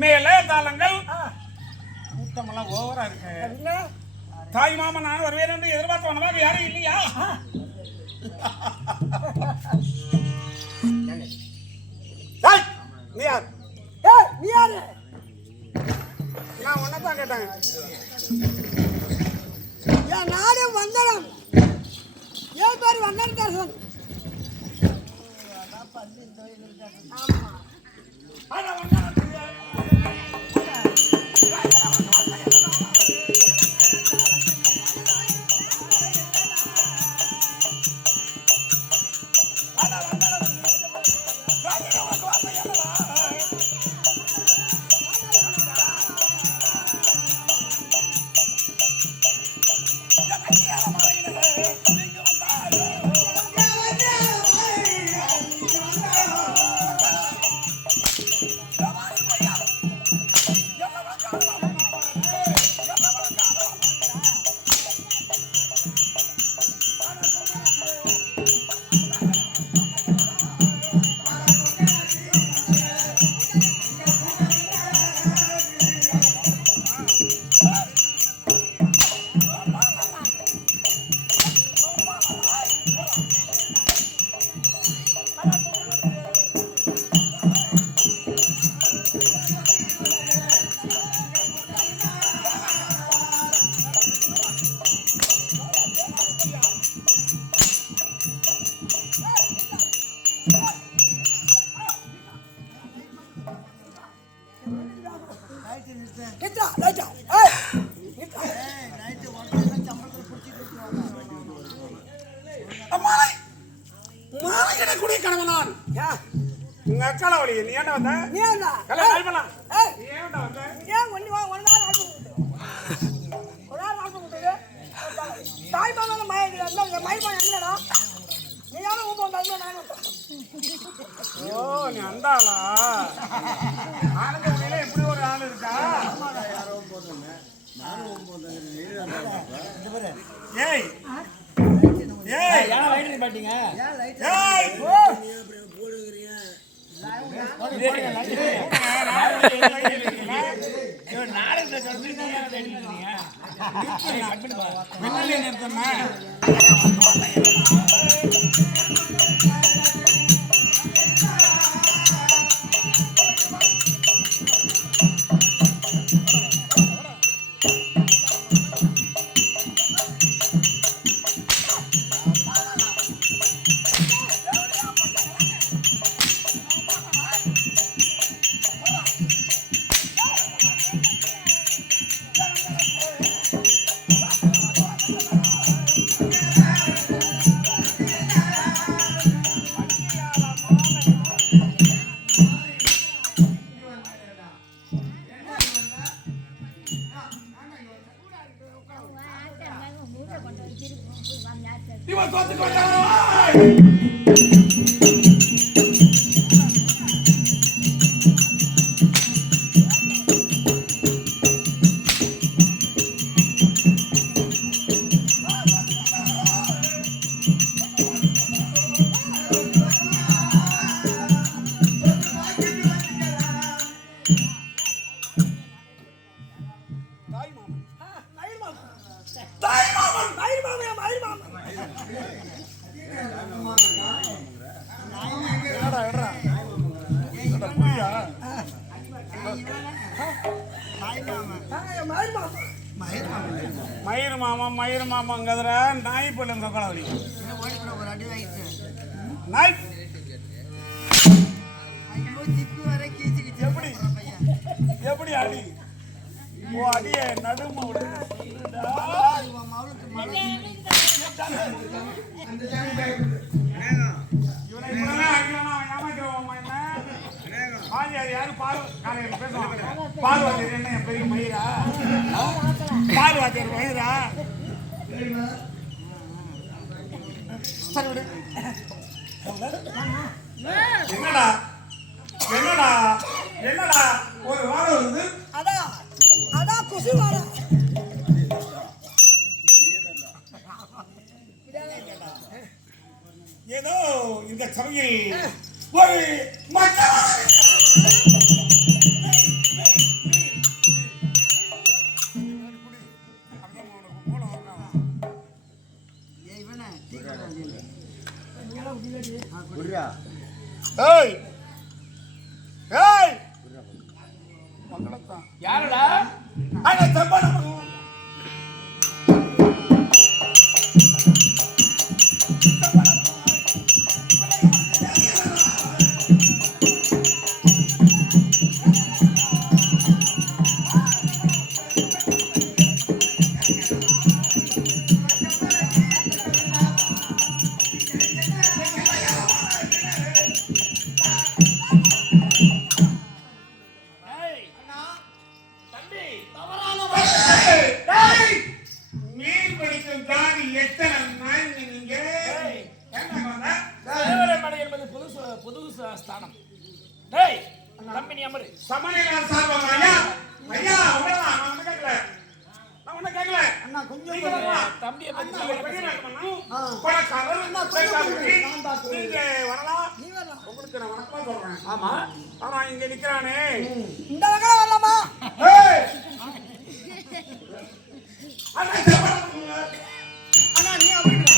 மேலே தாளங்கள் கூட்டமெல்லாம் ஓவரா இருக்கு. தாய் மாமா நான் வருவேன் என்று எதிர்பார்த்த வனமாக யாரும் இல்லையா? நீ யார்? நீ யாரு? நான் உன்னதான் கேட்டேன். என் நாடு வந்தனம். என் பேர் வந்தன தாசன். நீ அந்தாளா? இப்படி ஒரு ஆள் இருக்கா? ஏய் ஏய் ஏன் லைட் பாத்தீங்க? ஏய் மயிர் மாமா மயிர் மாமாங்கதுற நாய் போல கொலவரி நாய் எப்படி எப்படி அடி ஓ அடிய நடும பால்வாத்தியர் என்ன என் பெரிய மயிரா? பால்வாத்தியர் மயிரா? சரி விடு. என்னடா என்னடா என்னடா ஒரு வாரம் வந்து அதான் அதான் குசி வாரம். ஏதோ இந்த சபையில் ஒரு ஏய் ஏய் மங்களத்தான் யாருடா? அட தப்பா ஆனா இங்க நிக்கிறானே இந்த வகையில வரலாமா? அண்ணா நீ அப்படிங்களா?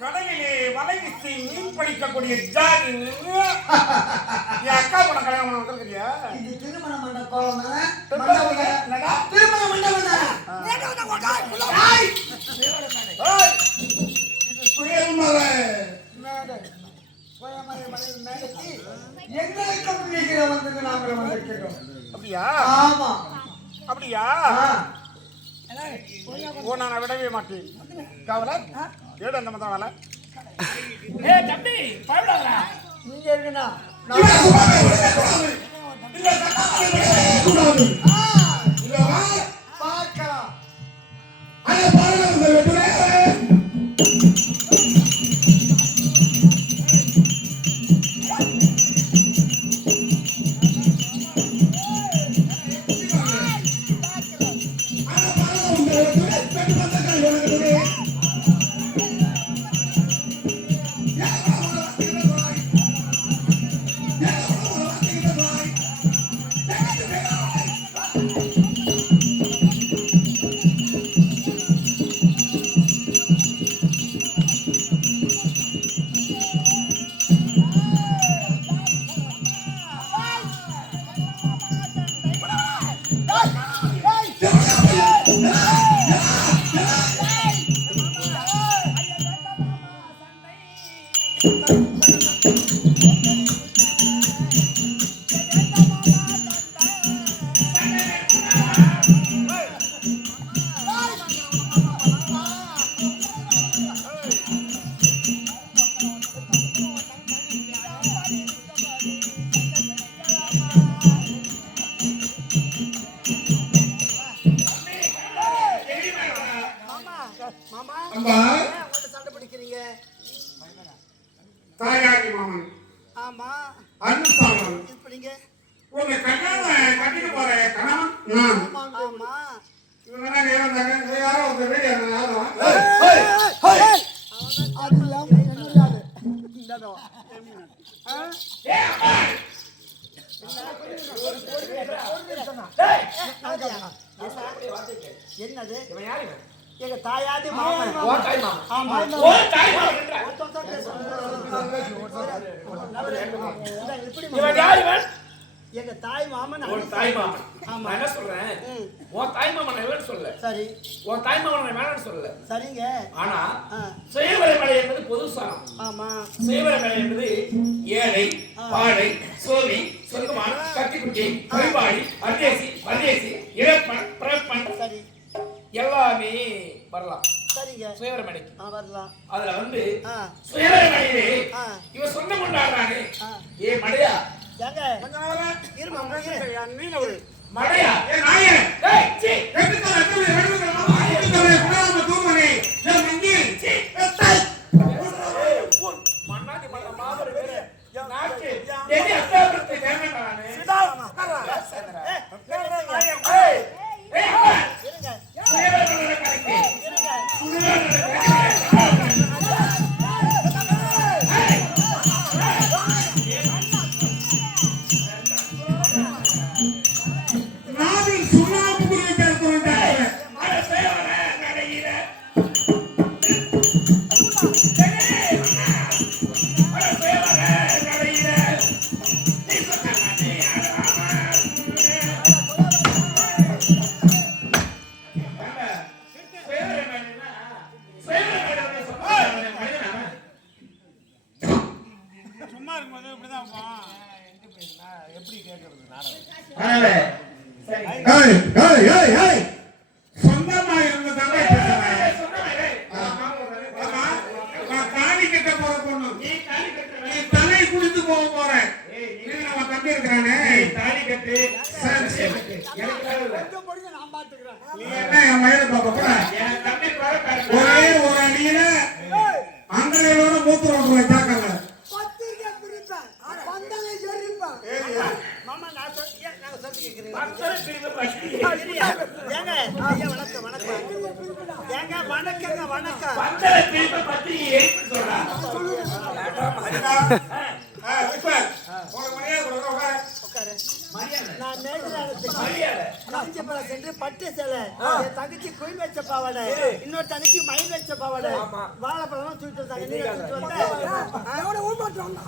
கடலிலே வலை வீசி மீன் பிடிக்கக்கூடிய ஜாதி என் அக்கா பொண்ண கல்யாணம் வந்துருக்கிறியா? இது திருமண மண்டபம் திருமண மண்டபம் இது சுயமலை எங்களுக்கு பிடிக்கிற வந்து நாங்கள் வந்திருக்கிறோம். அப்படியா? ஆமா. அப்படியா? ஓ நான் விடவே மாட்டேன். கவலை ஏடு அந்த மாதிரி வேலை. ஏய் தம்பி பயப்படாதடா. நீங்க இருக்கனா பார்க்கலாம். சண்டை பிடிக்கிறீங்க? தாயாரி மாமன் ஆமா. அனுசாமன் இப்படிங்க உங்க கண்ணாவை கட்டிட்டு போற கணவன் நான். ஆமா. இவங்க யாரோ உங்க வீடு யாரோ என்னது? இவன் யாரு இவன்? எங்க தாயாதி மாமன். ஓ தாய் மாமன். ஆமா. ஓ தாய் மாமன்டா. இப்படி இவன் யாரு இவன்? எங்க தாய் மாமன். ஓ தாய் மாமன். ஆமா. நான் என்ன சொல்றேன்? ஓ தாய் மாமன் இல்லன்னு சொல்லல. சரி. ஓ தாய் மாமன் வேணாம்னு சொல்லல. சரிங்க. ஆனா சுயவரை மலை என்பது பொது சாரம். ஆமா. சுயவரை மலை என்பது ஏழை, பாடை, சோவி, சொந்தமான், கத்திக்குட்டி, கவிபாடி, அர்தேசி, பரதேசி, இழப்பன், பிறப்பன் சரி. எல்லாமே வரலாம். சரிங்க. சுயவரை மலைக்கு. வரலாம். அதுல வந்து சுயவரை மலையிலே இவன் சொந்தம் கொண்டாடுறானே. ஏ மடையா ஏங்க இருமா மடையா ஏ நாயே டேய் சீ எதுக்கு தூமனே என் மங்கி மண்ணாடி மண்ண மாபர வேற நாக்கு எதி அஸ்தாபத்தை தேவனானே ஏய், ஏய், அப்பா. சுயவரமான கலைக்கு. நாவில் சுண்ணாம்பு குருவி பேசுறேன் அட சுயவர நடையில. அட சுயவர நடையில. நீ சொன்ன மாதிரி ஆடாம. சுயவர நடைனா சுயவர நடைனா சொன்ன மனிதனா? சும்மா இருக்கும்போது இப்படிதான் எப்படி கேட்கறது நாடகம் அதனால சரி. ஏய் ஏய் ஏய் ஏய் சொந்தமா இருந்ததாங்க பேசுறேன் சொன்ன மாதிரி. ஆமா நான் காணி கட்ட போற பொண்ணு நீ தாலி கட்டுற. நீ தலை குளித்து போக போறேன் நீ நம்ம தம்பி இருக்கிறானே தாலி கட்டு. சரி சரி எனக்கு தேவை இல்லை. கொஞ்சம் பொறுங்க, நான் பாத்துக்கிறேன். நீ என்ன என் மயில பாப்ப போற என் தம்பி பாரு. ஒரே ஒரு அடியில அங்கலையோட மூத்திரம் விட்டுருவேன் கேட்கல பத்திரிக்கை பிரிப்பேன். வந்தவங்க எரிப்பேன். மாமா நான் சொல்றது கேக்குறீங்க. பத்தரை பிரிவு பத்தி. ஏங்க ஐயா வணக்கம் வணக்கம். ஏங்க வணக்கங்க வணக்கம். பத்தரை பிரிவு பத்தி ஏன்னு சொல்றா. உனக்கு மரியாதை கொடுக்குறேன் உட்காரு. உட்காரு. மரியாதை. நான் மேல்நிலையத்துக்கு மரியாதை. காஞ்சிபுரம் சென்று பட்டு சேலை, என் தங்கச்சி குயில் வச்ச பாவாடை, இன்னொரு தங்கச்சி மயில் வச்ச பாவாடை, வாழைப்பழம் தூக்கிட்டு வந்தாங்க. நீங்க தூக்கிட்டு வந்தா எவனை ஊமாட்டுவாங்க?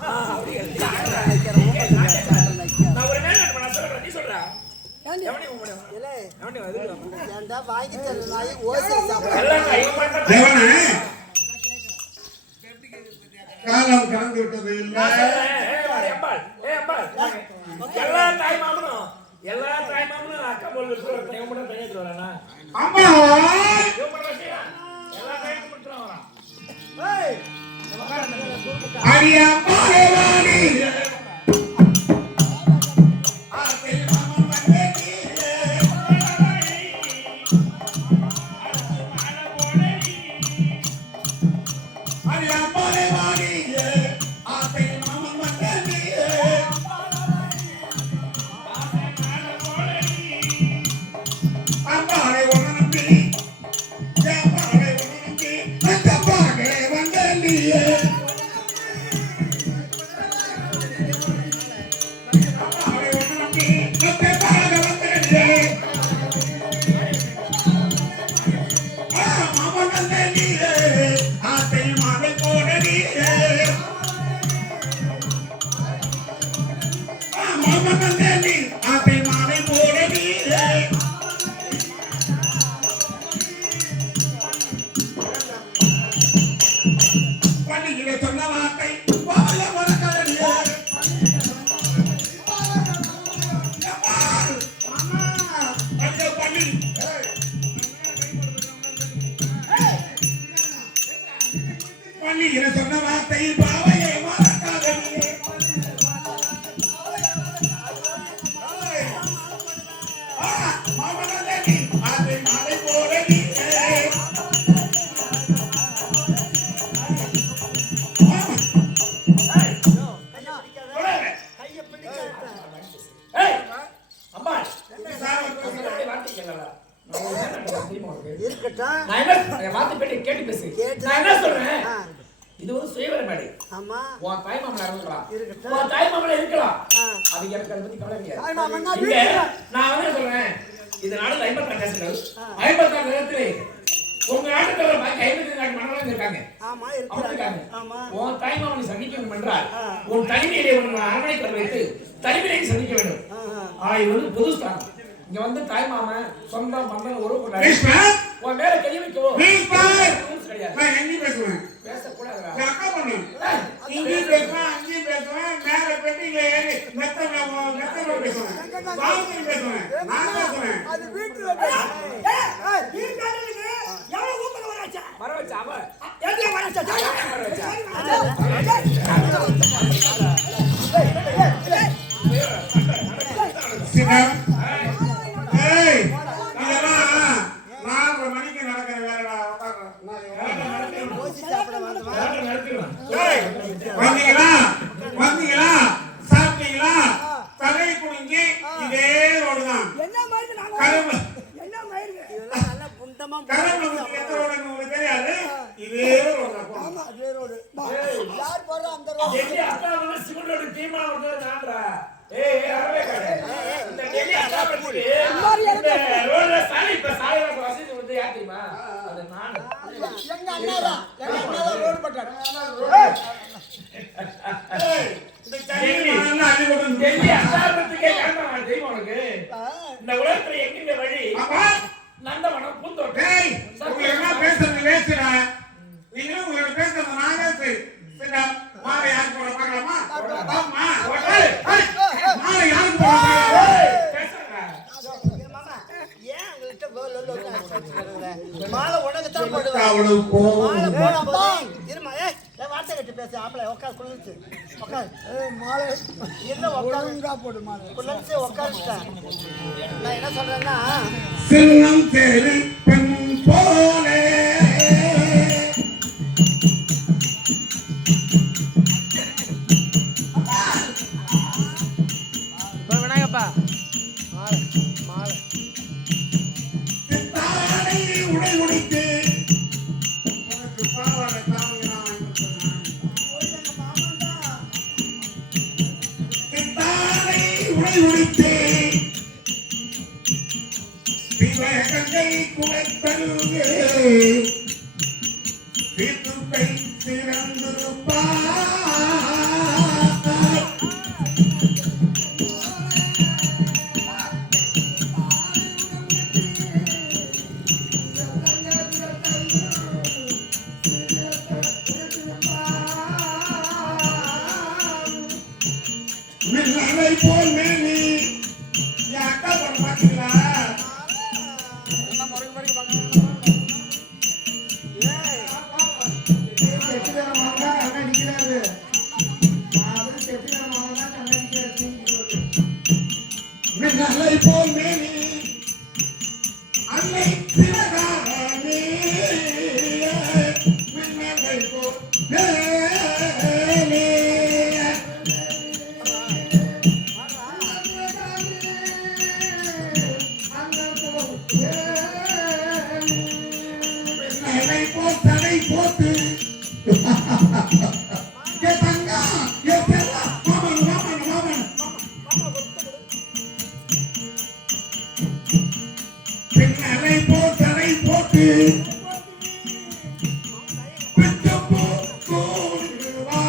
நான் ஒரு நேரம் நான் சொல்றேன். நீ சொல்றா. ஏண்டி? இல்ல ஏன்டா வாங்கி தர நாய் ஓசை சாப்பிட எல்லாம் இவன் பண்ற தேவனே காலம் கடந்து விட்டது இல்ல எல்லா தாய் மாமனும் அக்கா போல இவன் மட்டும் பையன் வரா. அம்மா இவன் பண்ற விஷயம் எல்லா தாயும் மட்டும் வரான். அடியா பாரவாணி சொன்ன வார்த்தை பள்ளியில சொன்ன வார்த்தை பாவையை மறக்காதே. மாமனே நீ அதை மாலை போல நீ கையை பிடிக்க ஏய் அம்மா வார்த்தை கேளடா. இருக்கட்டும். நான் என்ன வார்த்தை கேட்டு பேசு. நான் என்ன சொல்றேன்? இது ஒரு சுயவர மேடை. ஆமா உன் தாய் மாமன் இருக்கலாம். இருக்கட்டும். உன் தாய் மாமன் இருக்கலாம். ஆ. அது எனக்கு அதை பத்தி கவலை கிடையாது. தாய் மாமன்னா இங்க வீட்டுல. நான் வந்து சொல்றேன். இது நாடு 54 தேசங்கள். 54 தேசத்திலே உங்க நாட்டுல பாக்கி 50 நாட்டு மன்னர்கள் இருக்காங்க. ஆமா அவங்க இருக்காங்க. இருக்காங்க. ஆமா உன் தாய் மாமனை சந்திக்க வேண்டும் என்றால் ஆ. உன் தனிமையிலே உன் அரண்மனைக்கு வர வைத்து தனிமையிலே சந்திக்க வேண்டும். இது வந்து பொது ஸ்தானம். இங்க வந்து தாய் மாமன் சொந்தம் பந்தம் உறவு கொண்டாடி உன் மேல கை வைக்கவோ ரூல்ஸ் கிடையாது. நான் எங்கேயும் பேசுவேன் பேசக்கூடாதுடா. என் அக்கா பண்ணு இங்கேயும் பேசுவேன் அங்கேயும் பேசுவேன் மேல பெட்டியில ஏறி மெத்த பேசுவேன் வாழ்க்கை பேசுவேன் நான் பேசுவேன் அது வீட்டுல எவ்வளவு ஊப்பட வராச்சா? வர வச்ச அவ ஏண்டியா வராச்சா? சிவம் ஏய் இதெல்லாம் 4 மணிக்கு நடக்கிற வேலைடா ஏய் வந்தீங்களா சாப்பிட்டீங்களா தலை குனிஞ்சு இதே ரோடு தான் என்ன மாதிரி நாங்க கரும்பு என்ன மாதிரி இதெல்லாம் நல்லா புண்டமா கரும்பு குத்தி எந்த ரோடுன்னு உங்களுக்கு தெரியாது இதே ரோடு தான் ஆமா அதே ரோடு யார் போறா அந்த ரோடு டெல்லி அக்காவுல சிவனோட டீமா வந்தது நான்டா. ஏய் அரவே கடை. இந்த டெல்லி அக்கா பத்தி இந்த ரோட்ல சாலை வசதி வந்து யார் தெரியுமா? அது நான். எங்க அண்ணாதான் ரோடு பட்டாரு இந்த தண்ணி மண்ணெல்லாம் அள்ளி கொண்டு டெல்லி அக்கா பத்திக்கே காரணமா தெரியுமா உனக்கு? இந்த உலகத்துல எங்க வழி அப்பா நந்தவனம் பூந்தோட்டம். டேய் உங்களுக்கு என்ன பேசுறது வேஸ்டா நீங்க உங்களோட பேசுறது நானே சரிடா மாலை யாருக்கு போற பார்க்கலாமா ஆமா மாலை யாருக்கு போற பேசுறா. மாமா ஏன் உங்கள்கிட்ட மாலை உனக்கு தான் போடுவேன் அவ்வளவு கோவம் மாலை போடும்போது இருமா வார்த்தை கட்டி பேச ஆம்பளை உட்கார் குளிச்சு உட்கார் மாலை என்ன உட்காருங்க ஒழுங்கா போடு மாலை குளிச்சு உட்காருட்டேன் நான் என்ன சொல்றேன்னா சின்னம் தேரி பெண் போலே தாரை உடை உடைத்து உனக்கு பாவாடை தாவணி நான் தாரை உடை உடைத்து கங்கை குடைத்தருவே வீட்டுக்கை சிறந்திருப்பா மின்னலை போல் மேனி என் அக்கா பண்ண மாட்டீங்களா மின்னலை போல் மேனி அன்னை திலகாமே மின்னலை போல் மேனி என்னை போல் தடை போட்டு ஏ தங்கா ஏ செல்லா மாமன் மாமன் மாமன் என்னை போல் தடை போட்டு பிட்டு போ கோடுவா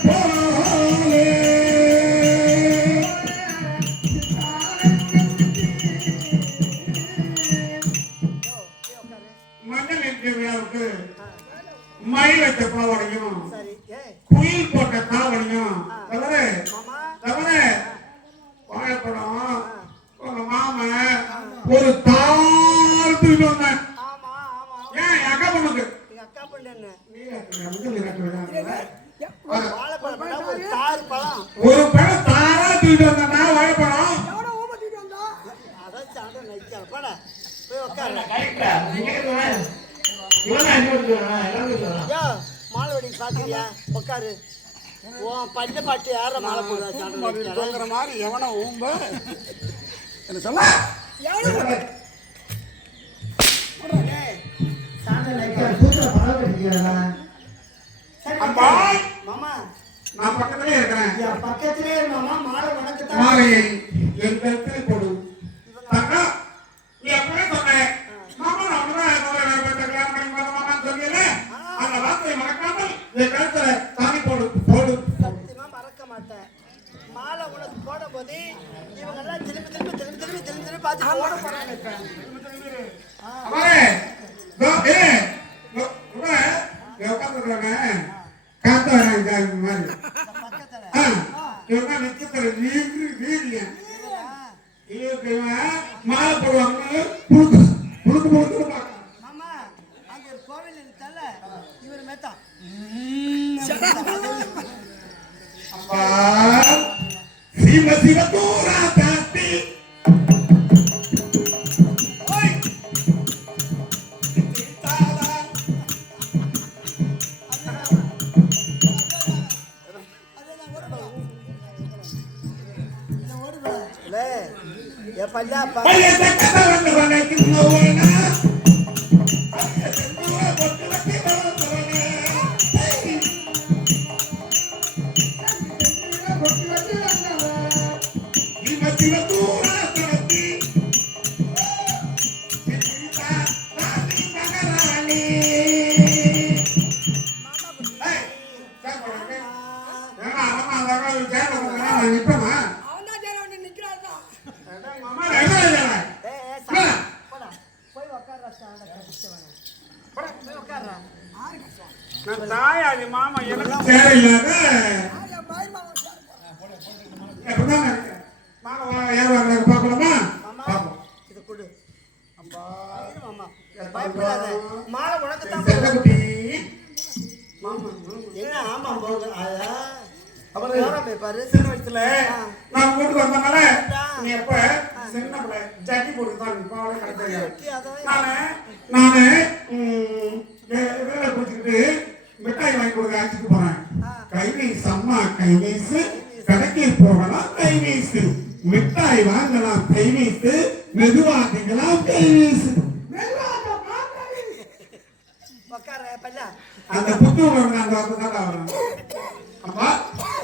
போலே மஞ்சள் நீர் விழாவுக்கு மயில் வச்ச பாவாடையும் சரி குயில் போட்ட காவடையும் தவிர மாமா தவிர வாழைப்பழம் உங்க மாமன் ஒரு தாழ்த்துட்டு வந்தேன் ஆமா ஆமா ஏன் என் அக்கா பொண்ணுக்கு எங்க அக்கா பண்ண வாழைப்பழம் ஒரு தாறு பழம் ஒரு பழம் தாரா தூக்கிட்டு வந்தேன்னா வாழைப்பழம் எவ்வளவு ஊமத்திட்டு வந்தா அதான் சாண்ட நைச்சா போட போய் உட்காரு கரெக்டா நீங்க கேக்குறேன் இவனா இன்னொரு எல்லாரும் யோ மாலை வெடி பாத்தியா உட்காரு உன் பஞ்ச பாட்டு யார மாலை போடுவா சாண்ட தோங்குற மாதிரி எவனோ ஊம்ப என்ன சொல்ல எவ்வளவு சாண்ட நைச்சா சூத்திர பழம் கட்டிக்கிறா அம்மா மாமா நான் பக்கத்திலே இருக்கிறேன் என் பக்கத்திலே மாமா மாலை உனக்கு தான் மாலையை என் கருத்தில் கொடு அக்கா நீ எப்பவே சொன்ன மாமா நான் அப்படிதான் கல்யாணம் பண்ணி மாமான்னு சொன்னீங்கல்ல அந்த வார்த்தையை மறக்காமல் என் கருத்துல சாமி போடு போடு சத்தியமா மறக்க மாட்டேன் மாலை உனக்கு போடும்போது இவங்க எல்லாம் திரும்பி பார்த்து போட போறாங்க அவரே உட்காந்துருக்காங்க காத்து வராங்க மாதிரி இவன் நிச்சயத்துல வீரியன் மாலை போடுவாங்க புழுக்கு பார்க்கலாம் மாமா அங்க ஒரு கோவில் இருக்கால இவர் மேத்தா அப்பா சிவ சிவ தூரா காட்டி லே ஏ பல்லா பா பைய தக்கத வந்து வளைக்கு நோவேனா பைய தக்கத பொட்டு வச்சி வரவனே பொட்டு வச்சி வந்தவ இமத்தில தூரா தனத்தி சித்தா ராணி மகராணி ஏய் சாப்பிடுங்க ஏன்னா அம்மா அதெல்லாம் கேட்கறதுனா நிப்பமா அவன் தான் ஜெயில வந்து நிக்கிறான்டா. மாமா என்ன ஏய் சாப்பிடு போடா போய் உட்கார்றா சாப்பிட கஷ்டவனே போடா போய் உட்கார்றா நான் தாயாதி மாமா எனக்கு தேவையில்லாத ஆயா பாய் மாமா சார். எப்படிதான் இருக்கு மாமா யார் வர்றாங்க பார்க்கலாமா மாமா பார்ப்போம் இது கொடு அம்மா இரு மாமா பயப்படாத மாலை உனக்கு தான் செல்லக்குட்டி மாமா என்ன ஆமா போக ஆயா அவரு யாரா போய் பாரு சின்ன வயசுல நான் வீட்டுக்கு வந்தனால நீ எப்ப சின்ன பிள்ளை ஜட்டி போட்டு தான் பாவலை கிடையாது நானு வேலை குடிச்சுக்கிட்டு மிட்டாய் வாங்கி கொடுக்க அழைச்சிட்டு போறேன் கைவீஸ் அம்மா கைவீஸ் கடைக்கு போகலாம் கைவீஸ் மிட்டாய் வாங்கலாம் கைவீஸ் மெதுவாட்டிக்கலாம் கைவீஸ் உட்கார பல்லா அந்த புத்து உணவு அந்த வார்த்தை தான் வரணும் அம்மா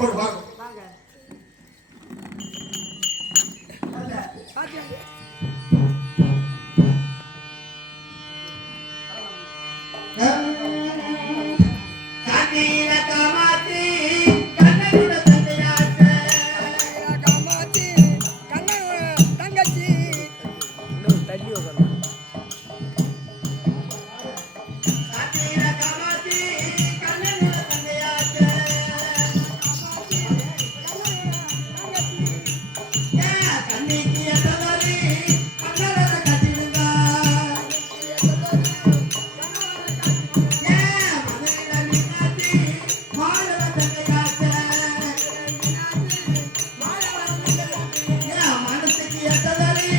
ஒரு வாரம் வாங்க பாத்தியா? காட்டில காமாத்தி கண்ணனுட தந்தையாச்சே காமாட்சி கண்ணனோட தங்கச்சி. தள்ளி உட்கார காட்டில காமாத்தி கண்ணனுட தந்தையாச்சே கண்ணிக்கு எதலரி கண்ணனோட கட்டிருந்தா மதுரையில மீனாட்சி மாலவ தந்தையாச்சே மனசுக்கு எதலரி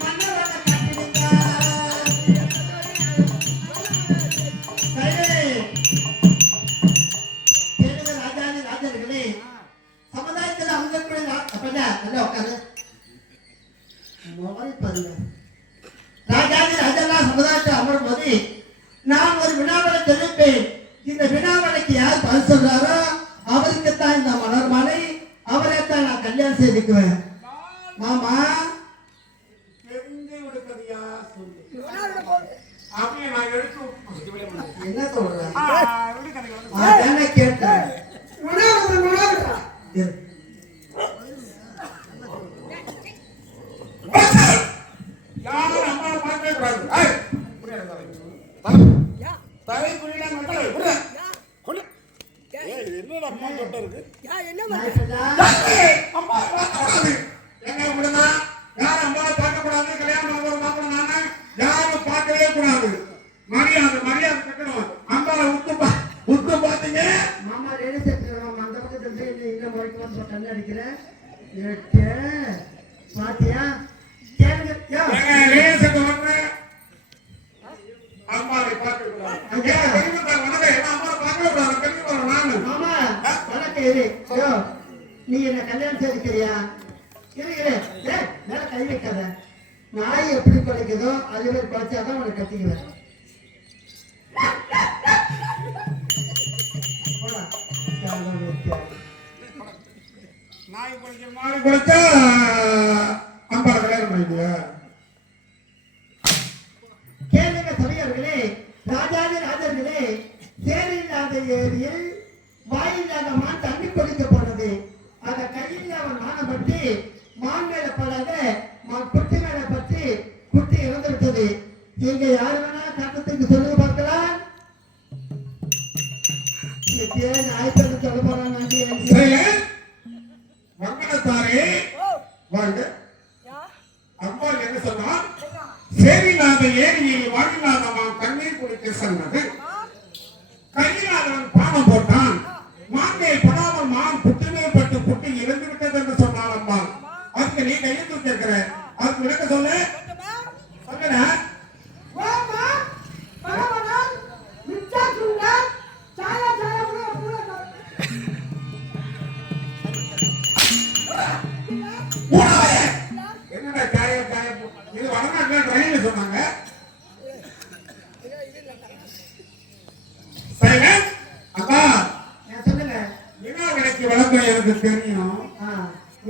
மன்னரோட கட்டிருந்தா ராஜாதி ராஜர்களே சமுதாயத்தில் அங்கக்கூடிய நல்லா உட்காரு ராஜாதி ராஜெல்லாம் சமுதாயத்தில் அமரும் போது நான் ஒரு வினாவலை தெரிவிப்பேன் இந்த வினாவலைக்கு யார் பதில் சொல்றாரோ அவருக்குத்தான் இந்த மலர் மாலை அவரைத்தான் நான் கல்யாணம் செய்துக்குவேன் மாமா தெரிஞ்சு விடுக்கறியா சொல்லு இவனோட போடு. அப்படியே நான் எடுத்து என்ன சொல்றேன் விடுக்கறீங்க. அதானே கேட்டேன் உணவு உணவுடா. யாரும் அம்மா பார்க்கவே கூடாது யா தலை புரியல மக்கள் விடு யா கொடு என்னடா அம்மா தொட்ட இருக்கு? யா என்ன பண்ற? அம்மா பார்க்க கூடாது எங்க விடுங்க யாரும் அம்மா பார்க்க கூடாது கல்யாணம் பண்ண போற மாப்பிள்ளை நானு யாரும் பார்க்கவே கூடாது மரியாதை கட்டணும் அம்மாவை உத்து பாத்தீங்க மாமா ரெடி செத்துறோம் அந்த பக்கத்துல இருந்து இந்த முறைக்கு வந்து கண்ணு அடிக்கிறேன் பாத்தியா கேளுங்க யா லேசத்து வந்து அம்மாவை பார்க்க கூடாது அம்மா பார்க்கவே கூடாது பெரிய நானு மாமா வணக்கம் இரு யோ நீ என்ன கல்யாணம் செய்திருக்கிறியா இரு மேல கை வைக்காத நாய் எப்படி குலைக்குதோ அது மாதிரி குலைச்சாதான் உனக்கு கட்டிக்குவேன் போடா நாய் குளிக்கிற மாதிரி குளிச்சா அம்மா கல்யாணம் பண்ணிக்குவா கேளுங்க சபையர்களே ராஜாதி ராஜர்களே சேரில்லாத ஏரியில் வாயில்லாத மான் தண்ணி குடிக்க போனது அத கையில் அவன் மானப்பட்டு மான் மேல படாத குட்டி மேல பட்டு குட்டி இறந்து விட்டது நீங்க யாரு வேணா சட்டத்துக்கு சொல்லுங்க பார்க்கலாம் நாய்க்கு சொல்ல போறாங்க மங்களத்தாரே வாங்க யா அம்மா என்ன சொன்னா சேரில்லாத ஏரியில் வாயில்லாதவன் கண்ணீர் குடிக்க சொன்னது கையிலாதவன் பானம் போட்டான் மான்மேல் படாமல் மான் புற்றுமே பட்டு புட்டு இறந்து விட்டது என்று சொன்னான் அம்மா அதுக்கு நீ கையில் தூக்கிருக்கிற அதுக்கு விளக்க சொல்லு சொல்லுடா வாமா பரவனா மிச்சா சுண்டா சாயா சாயா பூரா உணவே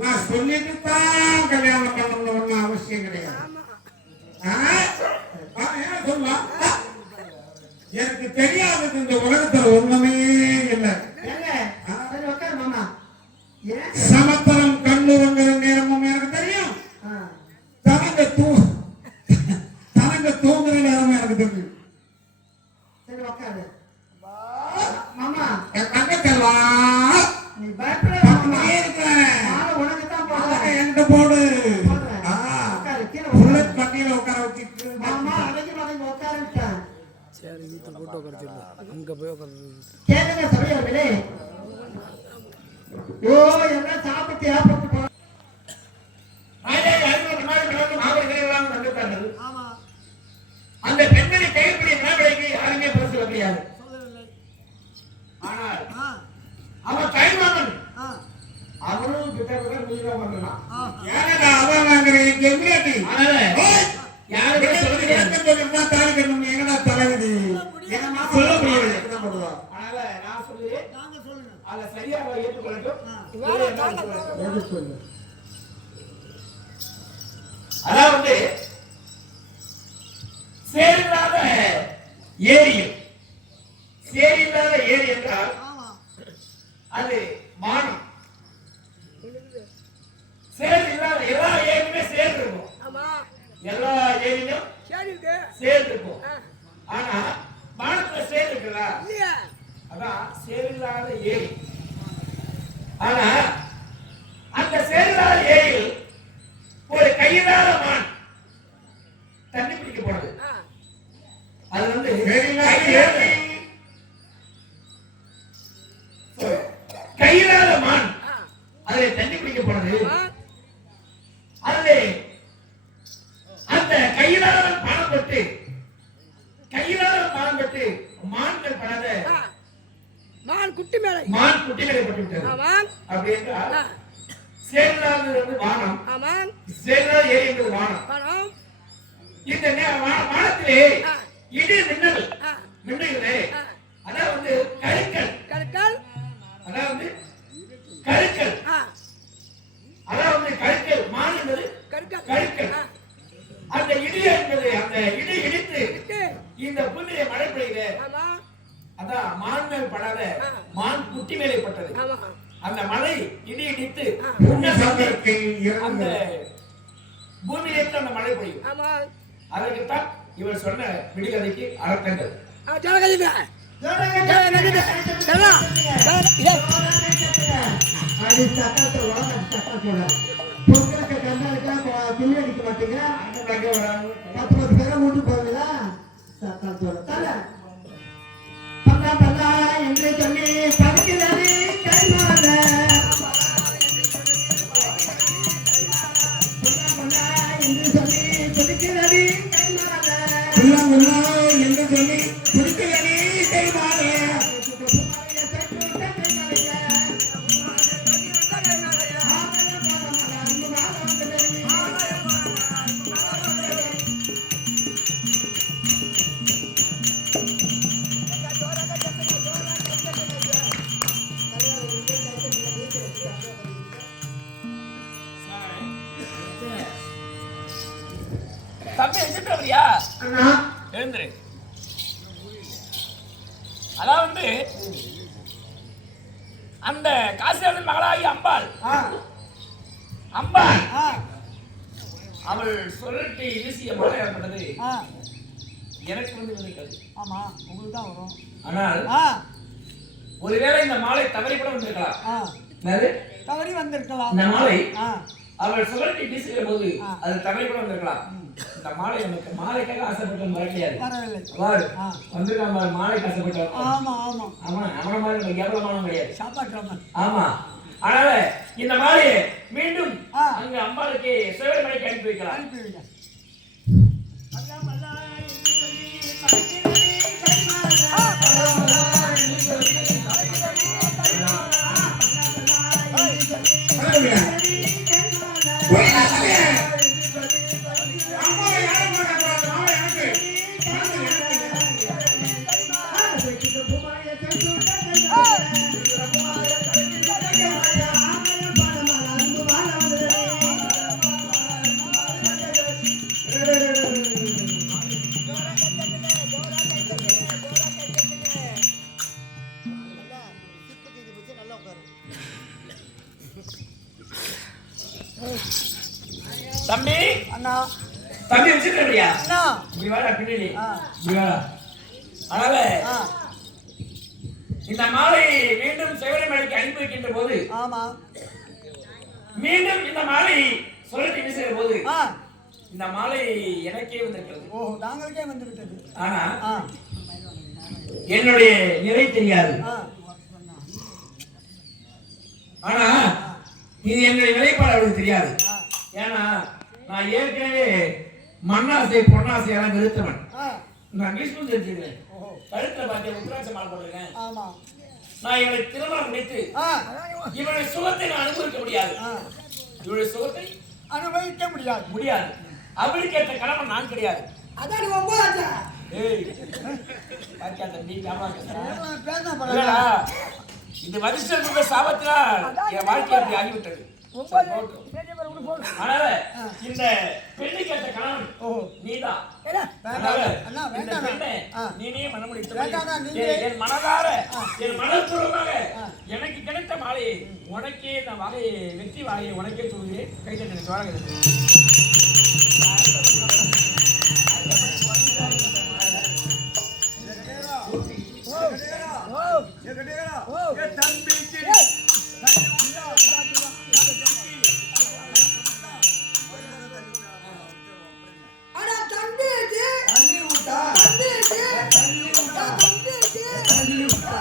நான் சொல்லிட்டு தான் கல்யாணம் பண்ணணும்னு ஒண்ணும் அவசியம் கிடையாது. ஏன் சொல்லலாம்? எனக்கு தெரியாதது இந்த உலகத்துல ஒண்ணுமே இல்லை. மாமா சமத்தரம் கண்ணுங்கிற நேரமும் எனக்கு தெரியும். தனங்க தூங்குற நேரமும் எனக்கு தெரியும். சரி உட்காரு மாமா. என் தங்கத்தெல்லாம் நீ பயப்பட உனக்குதான் போடுறேன். என்கிட்ட போடு. உட்காரு கீழே புல்லட் பட்டியல உட்கார வச்சுட்டு மாமா அடங்கி உட்காருட்டேன். சரி வீட்டு போட்டு உட்காந்துருக்கேன் அங்கே போய் உட்காந்து கேளுங்க சபையார்களே. ஓ எல்லாம் சாப்பிட்டு ஏற்பட்டு போ. அந்த பெண்மணி கைப்பிடி வினாவிடைக்கு யாருமே பேச முடியாது. ஆனால் அவன் கைமாமன் அவனும் கிட்ட நீதான் பண்ணலாம். ஏனடா அவன் வாங்குறேன் கெம்பியாட்டி. அதனால யாருமே சொல்லுங்க தாலி கட்டணும். எங்கடா தலைவிதி சொல்ல முடியாது. அதனால நான் சொல்லுவேன், அதை சரியாக ஏற்றுக்கொள்ளட்டும். அதாவது சேரில்லாத ஏரியில், சேரில்லாத ஏரி என்றால் அது மானம். சேர் இல்லாத எல்லா ஏரியுமே சேர் இருக்கும். எல்லா ஏரியும் சேர் இருக்கும். ஆனா மானத்துல சேர் இருக்குதா? அதான் சேரில்லாத ஏரி. ஆனா அந்த சேரில்லாத ஏரியில் ஒரு கையில்லாத மான் தண்ணி பிடிக்க போனது. அது வந்து கையில்லாத மான் அதில் தண்ணி பிடிக்க போனது. அதில் அந்த கையில்லாத பணம் பெற்று மான்கள் படாத மான் குட்டி மேலே பட்டு விட்டது. அப்படி என்றால் சேரில்லாதது வந்து வானம், சேரில்லாத ஏரி என்பது வானம். இந்த வானத்திலே இடி மின்னல்களே, அதாவது வந்து கருக்கள், அதாவது கருக்கள், அதாவது கருக்கள், மான் என்பது கருக்கள். அந்த இடி என்பது, அந்த இடி இடித்து இந்த பூமியிலே மழை பெய்யுது. அதான் மான்கள் படாத மான் குட்டி மேலே பட்டது. அந்த மழை இடி இடித்து அந்த பூமியிலே அந்த மழை பெய்யும். அதற்குத்தான் இவர் சொன்ன விடுகதைக்கு அர்த்தங்கள். பின்னடிக்க மாட்டீங்க. 10 பேரை மூட்டு போவீங்களா? சத்தம் சொல்ல தலை பல்லா பல்லா என்று சொல்லி படிக்கிறது கைமாத. என்று சொல்லி பிடிக்கிறது கைமாத. என்று சொல்லி பிடிக்கிறது கைமாத. தம்பி எஞ்சிட்டவரியா எழுந்துரு. அதாவது அந்த காசியாவின் மகளாகி அம்பாள் அவள் சொல்லி வீசிய மழை ஏற்பட்டது. எனக்கு வந்து விழுந்தது. ஆமா உங்களுக்கு தான் வரும். ஆனால் ஒருவேளை இந்த மாலை தவறி கூட வந்திருக்கலாம். தவறி வந்திருக்கலாம். இந்த மாலை அவள் சுழட்டி வீசுகிற போது அது தவறி கூட வந்திருக்கலாம். இந்த மாலை நமக்கு மாலைக்காக ஆசைப்பட்ட மறக்கையாது. வந்திருக்காம மாலைக்கு ஆசைப்பட்டோம். ஆமா ஆமா ஆமா நம்மள மாதிரி நம்ம கேவலமானவங்க கிடையாது. சாப்பாட்டு ஆமா. அதனால இந்த மாலையை மீண்டும் அங்க அம்பாளுக்கு சேவை மலைக்கு அனுப்பி வைக்கலாம். அனுப்பி வைக்க. தம்பி அண்ணா தம்பி வச்சிருக்கியா அண்ணா இப்படி வாடா பின்னாடி ஆ. இப்படி வாடா அதனால ஆ இந்த மாலை மீண்டும் சிவனமலைக்கு அனுப்பி வைக்கின்ற போது ஆமா மீண்டும் இந்த மாலை சொல்லி வீசுகிற போது ஆ இந்த மாலை எனக்கே வந்திருக்கிறது ஓ தாங்களுக்கே வந்து விட்டது ஆனா ஆ என்னுடைய நிலை தெரியாது ஆ ஆனா இது என்னுடைய நிலைப்பாடு அவளுக்கு தெரியாது ஆ ஏன்னா நான் ஏற்கனவே மண்ணாசை பொன்னாசை எல்லாம் வெறுத்தவன் ஆ நான் பீஷ்மம் தெரிஞ்சுக்கிறேன் ஓஹோ கழுத்துல பாத்திய உத்ராட்ச மாலை போட்டிருக்கேன் ஆமா நான் இவளை திருமணம் முடித்து ஆ இவளுடைய சுகத்தை நான் அனுபவிக்க முடியாது ஆ இவளுடைய சுகத்தை அனுபவிக்க முடியாது முடியாது அவளுக்கு ஏற்ற கணவன் நான் கிடையாது அதான் நீ ஒன்பதாச்சா ஏய் பாத்தியா தம்பி கேமரா பேச இல்லடா இந்த வரிஷ்டத்துடைய சாபத்தினால் என் வாழ்க்கை அப்படி ஆகிவிட்டது அதனால இந்த பெண்ணுக்கு ஏற்ற கணவன் ஓஹோ நீதான் வேண்டாம் அண்ணா இந்த வேண்டாம் பெண்ணை ஆ நீனே மனமுடித்து வேண்டாம் நீங்க என் மனதார என் மனப்பூர்வமாக எனக்கு கிடைத்த மாலையை உனக்கே நான் வாழையை வெற்றி வாழையை உனக்கே சொல்கிறேன் கைத்தட்டு வாங்க அட தம்பி தண்ணி ஊட்டா தம்பி தண்ணி ஊட்டா தண்ணி ஊட்டா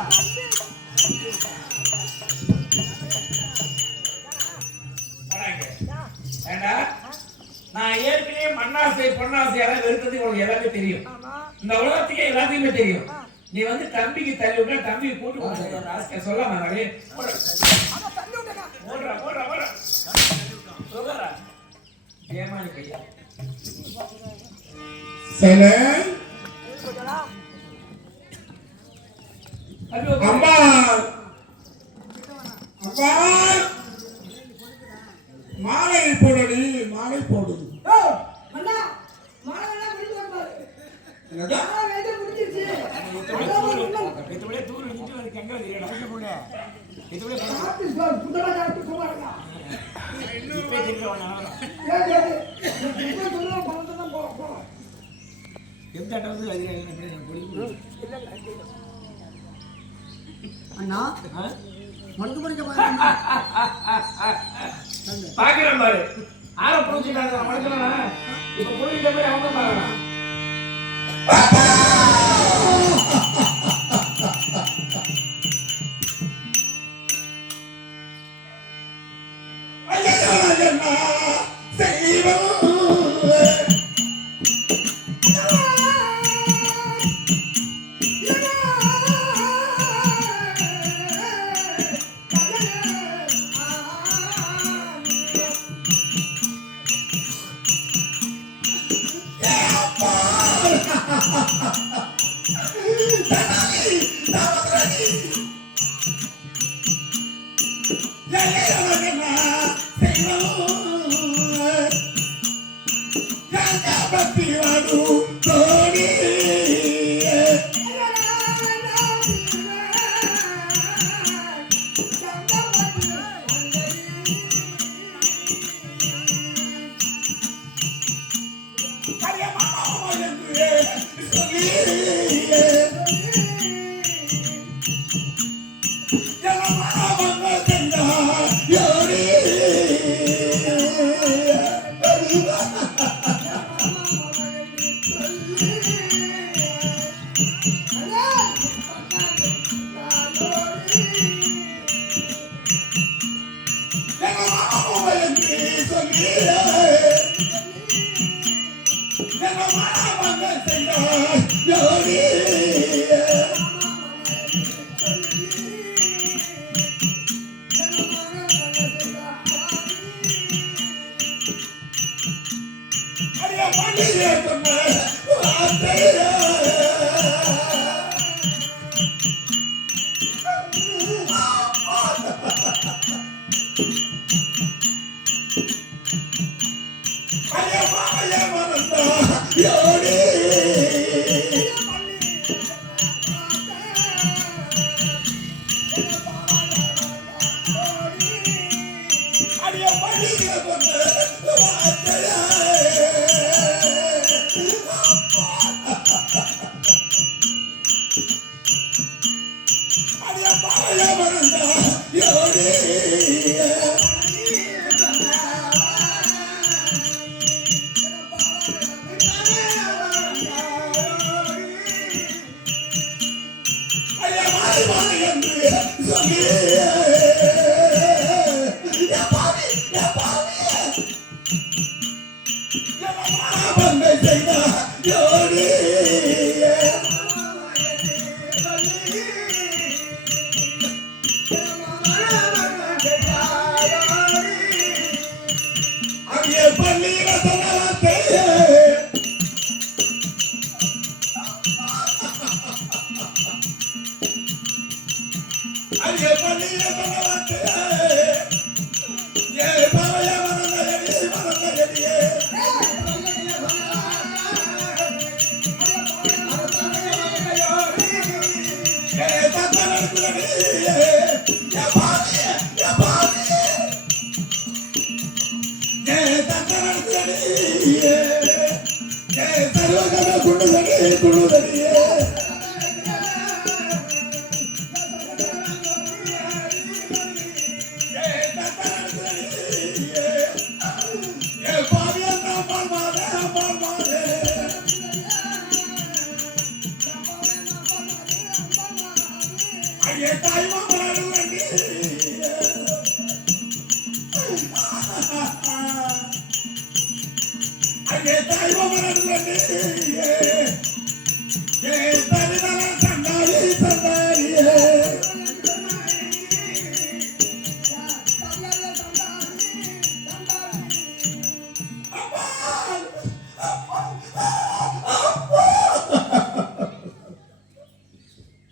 ஏண்டா நான் ஏற்கனவே மண்ணாசை பொன்னாசை எல்லாம் வெறுத்தது உனக்கு எல்லாமே தெரியும் இந்த உலகத்துக்கே எல்லாத்தையுமே தெரியும் நீ வந்து தம்பிக்கு தள்ளி விட்டா தம்பியை கூட்டு சொல்லாம போடுறா போடுறா போடுறா சொல்லுறா ஏமாளி பையா சைலன் தம்பி அம்மா அம்மா மாலை போடுடி மாலை போடு ஓ அண்ணா மாலை வேணா முடிஞ்சு பாரு என்னடா? மாலை வேணா முடிஞ்சிருச்சு இதுவே தூர் நின்று வந்து எங்க தெரியல இதுவே ஆபீஸ் போய் புத்தகமா எடுத்து போறாங்க இப்பே தெரியல இப்போ சொல்லுங்க பணத்தை போ எந்த இடத்துல அதிகாரி நான் குடிக்கு அண்ணா ஆ மருந்து படிக்க பாருங்க பாக்குறேன் பாரு ஆற புரிஞ்சுட்டாங்க மனுஷனா இப்ப புரிஞ்சுட்ட மாதிரி அவங்க பாக்குறான் ஐயையோ, செய்வோம் அடியே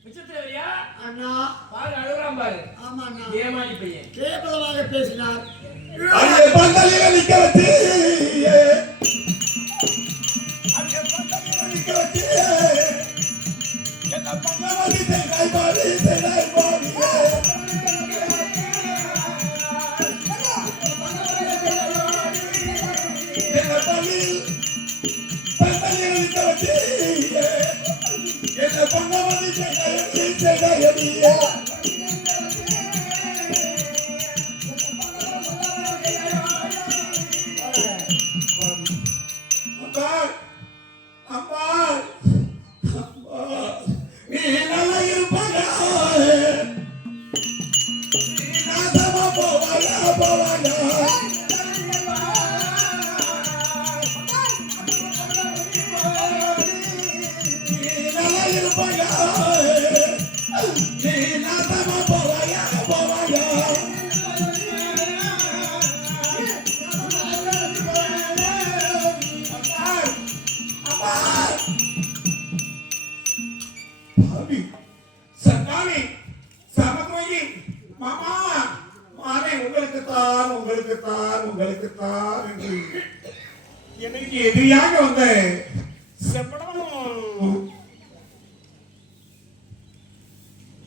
விசித்திரவரியா அண்ணா பாரு அழுகுறான் பாரு. ஆமா அண்ணா ஏமாளி பையன். கேவலமாக பேசினார் எனக்கு எதிரியாக வந்த செப்படம்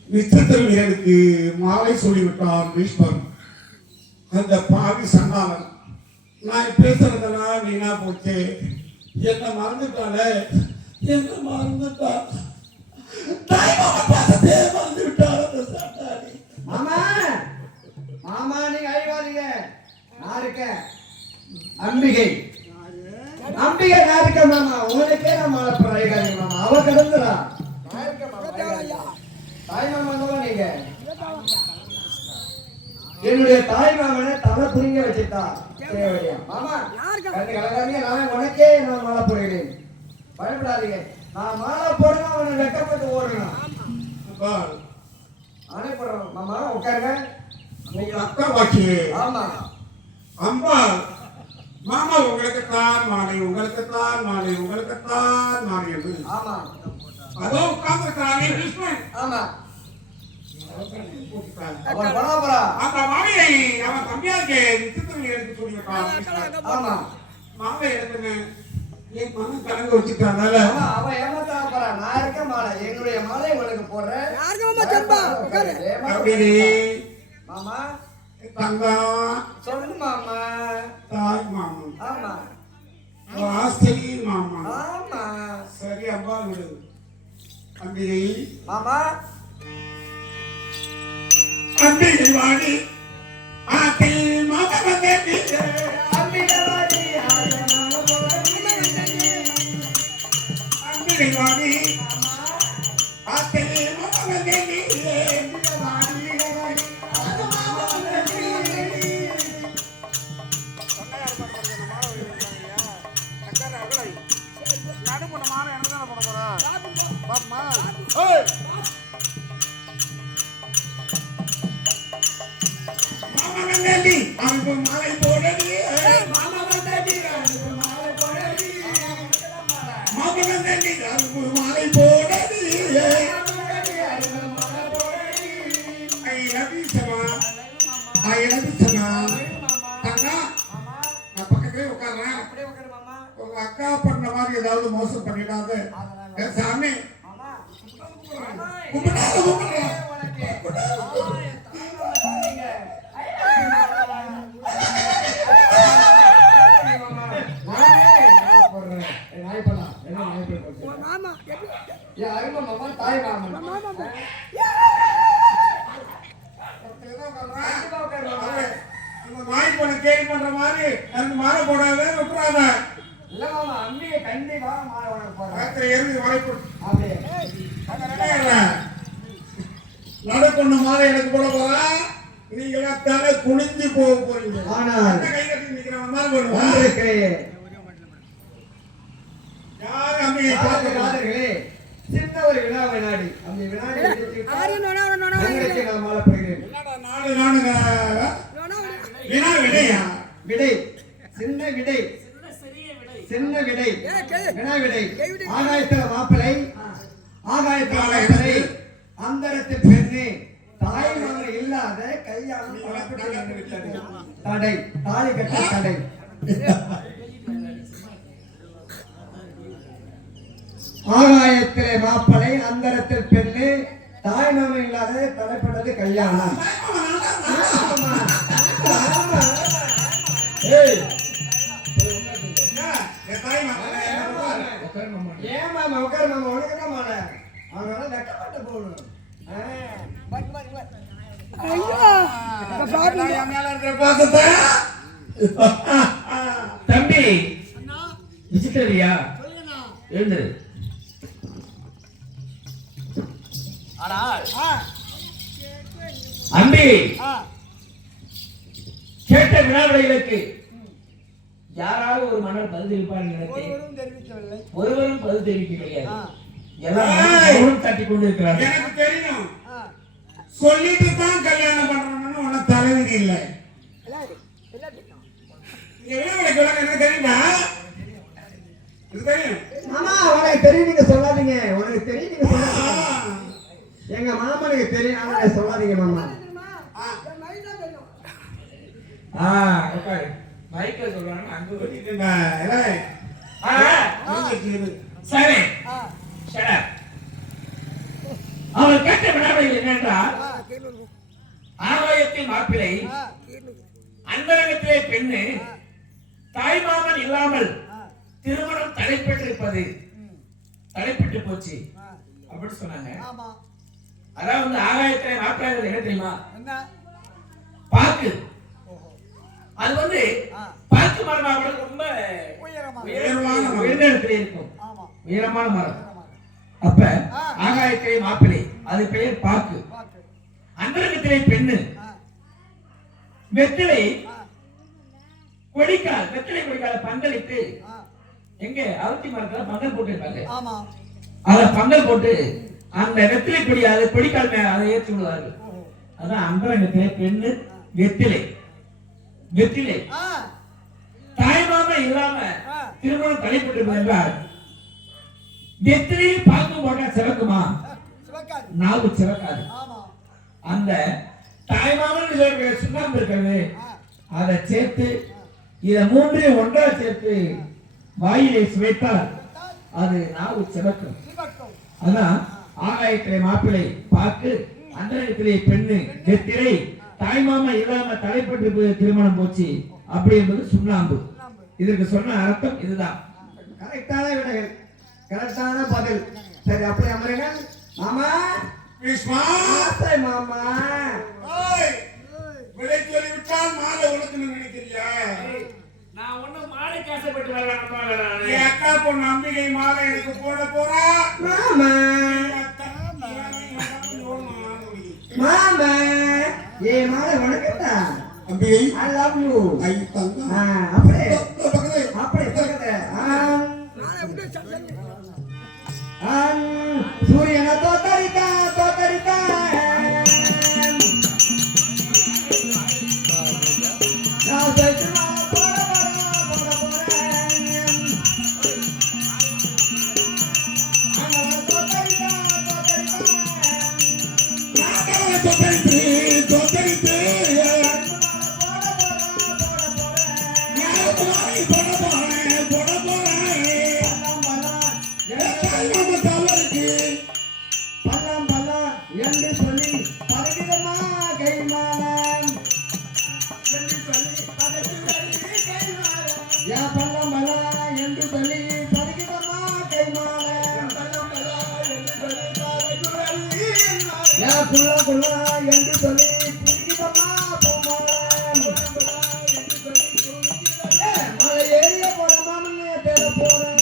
விசித்திரவீரனுக்கு மாலை சொல்லிவிட்டான் பீஷ்மர். அந்த பாவி சண்டாளன் நான் பேசுறதெல்லாம் வீணா போச்சு. என்ன மறந்துட்டாலே என்ன மறந்துட்டா மறந்து விட்டாள் அந்த சண்டாளி. மாமா மாமா நீங்க அழிவாதீங்க. நான் இருக்கேன். அம்பிகை அம்பிகை நான் இருக்கேன் மாமா. உனக்கே நான் மாலை அழிக்காதீங்க மாமா. அவ கிடந்துடா. நான் இருக்கேன் மாமா. தாய் மாமா தான் நீங்க. என்னுடைய தாய் மாமனை தலை புரிங்க வச்சுட்டா மாமா. கண்ணு கலக்காதீங்க. நான் உனக்கே நான் மாலை போடுகிறேன். பயப்படாதீங்க. நான் மாலை போடுனா அவனை வெக்கப்பட்டு ஓடணும். நானே போடுறேன் மாமா. உட்காருங்க. அக்கா வாக்கி. ஆமா அம்பா மாமா உங்களுக்கு தான் மாலை உங்களுக்கு தான் மாலை உங்களுக்கு தான் மாலை என்று ஆமா அதோ உட்கார்ந்துருக்கானே கிருஷ்ணன். ஆமா அவன் பராபரா அந்த மாலையை அவன் தம்பியாருக்கு விசித்திரங்கள் எடுத்து சொல்லிவிட்டான். ஆமா மாலை எடுத்துன்னு என் மனம் கலங்க வச்சுட்டானால அவன் ஏமாத்தா போறா. நான் இருக்க மாலை என்னுடைய மாலை உனக்கு போடுறேன். யாருக்கு மாமா செம்பா உட்காரு அப்படியே மாமா தங்கம் சொல்லு மாமா. தாய் மாமன் ஆமா வாசலி மாமன் ஆமா சரி அப்பா விடு அம்பிகை மாமா. அம்பிகை வாடி ஆத்தில் மகன் கேட்டீங்க அம்பிகவாடி அம்பிகை வாடி ஆத்தில் மகன் கேட்டீங்க அன்பு மாலை போடடி மாமனி அன்பு மாலை போடடி ஐ லவ் யூ சமா தங்கா நான் பக்கத்துலயே உட்கார்றேன். உங்க அக்கா பண்ண மாதிரி ஏதாவது மோசம் பண்ணிடாத சாமி கும்பிடாத மாமா நாய் பண்ண கேள்வி பண்ற மாதிரி எனக்கு மாலை போடாத விட்டுறாத ராத்திரி எரிஞ்சு வாய்ப்பு நடக்கொண்ட மாலை எனக்கு போட போறா நீங்களா தலை குனிஞ்சு போக போறீங்க. ஆனால் கை கட்டி நிக்கிறவன் தான் போடுவான். யாரு அம்மையை பார்க்க சின்ன ஒரு வினாவை நாடி அந்த வினாடி நான் மாலை போகிறேன். என்னடா நானுங்க வினா விடையா விடை சின்ன விடை சின்ன விடை வினா விடை ஆகாயத்துல மாப்பிளை ஆகாயத்துல மாப்பிளை அந்தரத்து பெண்ணு தாய் மகன் இல்லாத கையாளும் தடை தாலி கட்ட தடை. ஆகாயத்திலே மாப்பிளை அந்தரத்தில் பெண்ணு தாய் மாமன் இல்லாத தடைப்பட்டது கல்யாணம். ஏன் மாமா உட்காரு மாமா உனக்கு தான் மாலை அவனால வெக்கப்பட்டு போகணும். தம்பி விசித்திரியா எழுந்து அம்பி கேட்ட வினாவிடைகளுக்கு யாராவது ஒரு மன்னர் பதில் தெரிவிப்பார் நினைத்தேன். ஒருவரும் பதில் தெரிவிக்க கிடையாது. எல்லாம் தட்டி கொண்டிருக்கிறார்கள். எனக்கு தெரியும் சொல்லிட்டு தான் கல்யாணம் பண்றோம்னு உன்ன தலைவிதி இல்ல. எனக்கு தெரியுமா மாமா உனக்கு தெரியும் நீங்க சொல்லாதீங்க. உனக்கு தெரியும் நீங்க சொல்லாதீங்க. எங்க மாமனுக்கு தெரியும் ஆனா சொல்லாதீங்க மாமா. மைக்கேல் சொல்றாங்க அங்க சரி அவர் கேட்ட வினாவில் என்னென்றால் ஆகாயத்தின் மாப்பிளை அந்தரங்கத்திலே பெண்ணு தாய்மாமன் இல்லாமல் திருமணம் தடைப்பட்டிருப்பது தடைப்பட்டு போச்சு அப்படின்னு சொன்னாங்க. அதான் வந்து ஆகாயத்திலே மாப்பிளை என்ன தெரியுமா பாக்கு. அது வந்து பாக்கு மரமாக ரொம்ப உயர்ந்த இடத்துல இருக்கும் உயரமான மரம். அப்ப ஆகாயத்திலே மாப்பிளை அது பெயர் பாக்கு. அந்தரங்கத்திலே பெண்ணு வெற்றிலை கொடிக்கால் வெற்றிலை கொடிக்கால பந்தலிட்டு எங்க அவுத்தி மரத்துல பந்தல் போட்டு இருப்பாங்க. அத பந்தல் போட்டு அந்த வெற்றிலை கொடி அது கொடிக்கால் மேல அதை ஏற்றி விடுவார்கள். அதான் அந்தரங்கத்திலே பெண்ணு வெற்றிலை வெற்றிலை தாய்மாம இல்லாம திருமணம் தடைப்பட்டிருப்பது என்றால் வெற்றிலையில் பாக்கு போட்டா சிறக்குமா? நாவு சிறக்காது. அந்த தாய்மாமன் சுண்ணாம்பு இருக்கிறது அதை சேர்த்து இத மூன்றையும் ஒன்றா சேர்த்து வாயிலை சுவைத்தால் அது நாவு சிறக்கும். அதான் ஆகாயத்திலே மாப்பிளை பாக்கு அந்தரங்கத்திலே பெண்ணு வெற்றிலை தாய்மாமா இல்லாம தலைப்பட்டு திருமணம் போச்சு அப்படி என்பது சுண்ணாம்பு. இதற்கு சொன்ன அர்த்தம் இதுதான். கரெக்டான விடைகள், கரெக்டான பதில். சரி, அப்படி அமருங்கள். மாமா பீஷ்மா, ஆசை மாமா. ஓய், விடை சொல்லிவிட்டால் மாலை உனக்கு நினைக்கிறியா? நான் ஒண்ணும் மாலை காசப்பட்டு வரலாம். என் அக்கா பொண்ணு அம்பிகை மாலை எனக்கு போட போறா. மாமா மாமா ஏ மாலை வணக்கத்தா. Ambigai, I love you. ஐ தங்கம். அப்படியே பக்கத்துல அப்படியே பக்கத்துல. சூரியனை தோத்தரித்தா தோத்தரித்தா. நான் செத்துமா போட போறேன். தோத்தரித்தா தோத்தரித்தா. தொட்டரித்து தொட்டரித்து பல்லாம் பல்லாம் என்று சொல்லி பறக்குதம்மா கைமானம். யா பல்லாம் பல்லாம் என்று சொல்லி பறக்குதம்மா கைமானம். யா குள்ள குள்ள என்று சொல்லி புரிக்குதம்மா பூமானம். மலை ஏறிய போற மாமன்னே தேட போறேன்.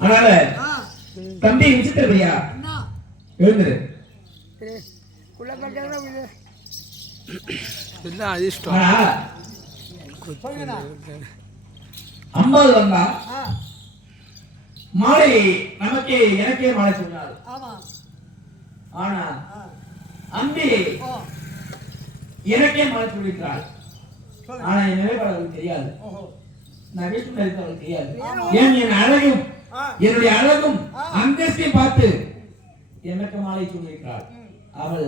அதனால தம்பி விசித்திரப்படியா எழுந்துரு. அம்பாள் வந்தா மாலை நமக்கே எனக்கே மாலை சொன்னார். ஆனா அம்பி எனக்கே மாலை சொல்லியிருக்கிறாள். ஆனா என் நிலைப்பாடு அவளுக்கு தெரியாது. நான் வீட்டுல இருக்க அவளுக்கு தெரியாது. ஏன் என் அழகும் என்னுடைய அழகும் அந்தஸ்தையும் பார்த்து எனக்கு மாலை சொல்லியிருக்கிறாள். அவள்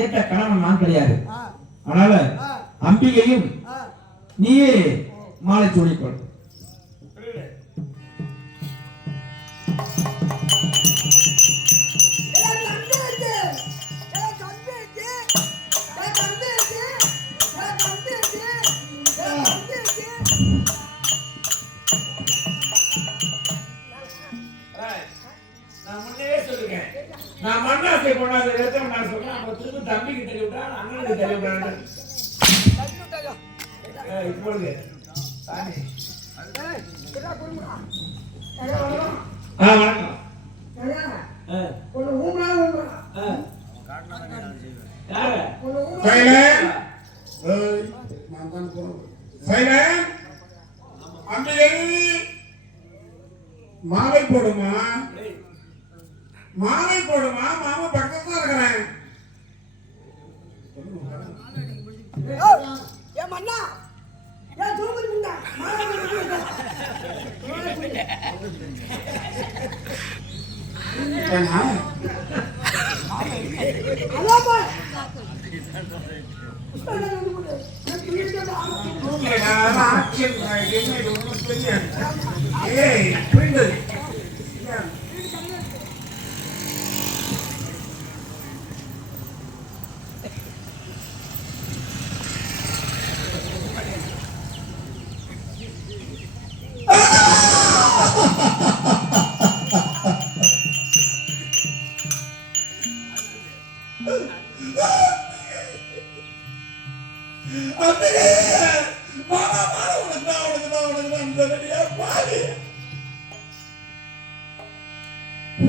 ஏற்ற கணவன் நான் கிடையாது. அதனால அம்பிகையும் நீயே மாலை சொல்லிக்கொள். நான் மண்ணாசை கொண்டாந்து எடுத்து நான் சொல்றேன். அவங்க திரும்ப தம்பிக்கு தெரிய விட்டா அண்ணனுக்கு தெரிய விட்டாங்க. இப்பொழுது வணக்கம். மாலை போடுமா, மாலை போடுமா. மாமா பக்கத்துல இருக்கிறேன். மண்ணா ஏன் தூங்குறீங்க?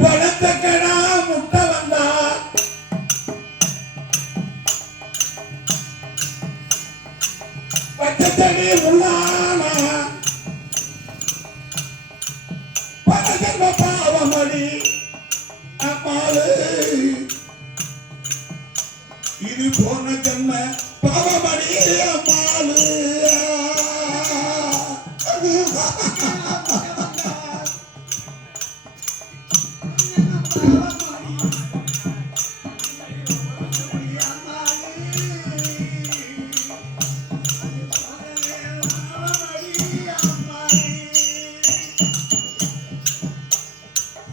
வளர்த்தக்கடா முட்டை வந்தா பச்சத்தடி உள்ளானா பலஜன்ம பாவமடி அம்மாவு இது போன ஜன்ம பாவம்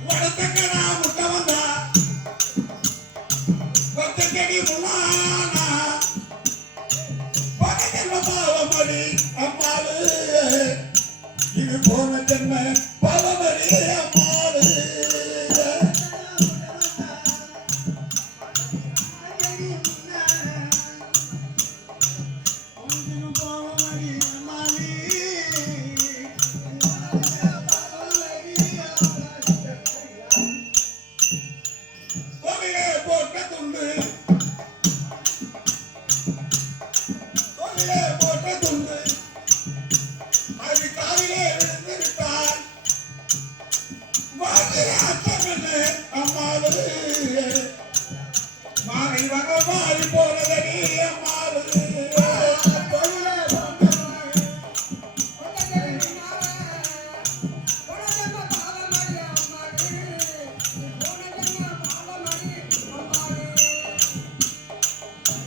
வடத்தக்கனா முட்டை வந்தா கொத்தக்கடி முன்னானா பகஜன்ம பாவமடி அம்மாளு இது போன ஜென்ம பாவமடி அம்மாளு கோவிலே போட்ட துண்டு கோவிலே போட்ட துண்டு அது காவிலே விழுந்து விட்டால் வாழ்கிற அச்சமில்லை அம்மாளு மாலை வர மாறி போனதடி அம்மாளு கோவிலே போட்ட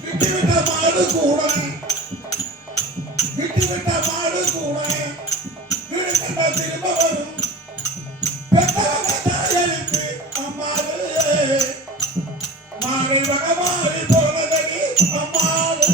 விட்டுவிட்ட மாடு கூட விட்டுவிட்ட மாடு கூட வீடு கண்டா திரும்ப வரும் பெற்றவங்க தாயலுக்கு அம்மாவு மாறி வக மாறி போனதடி அம்மாவு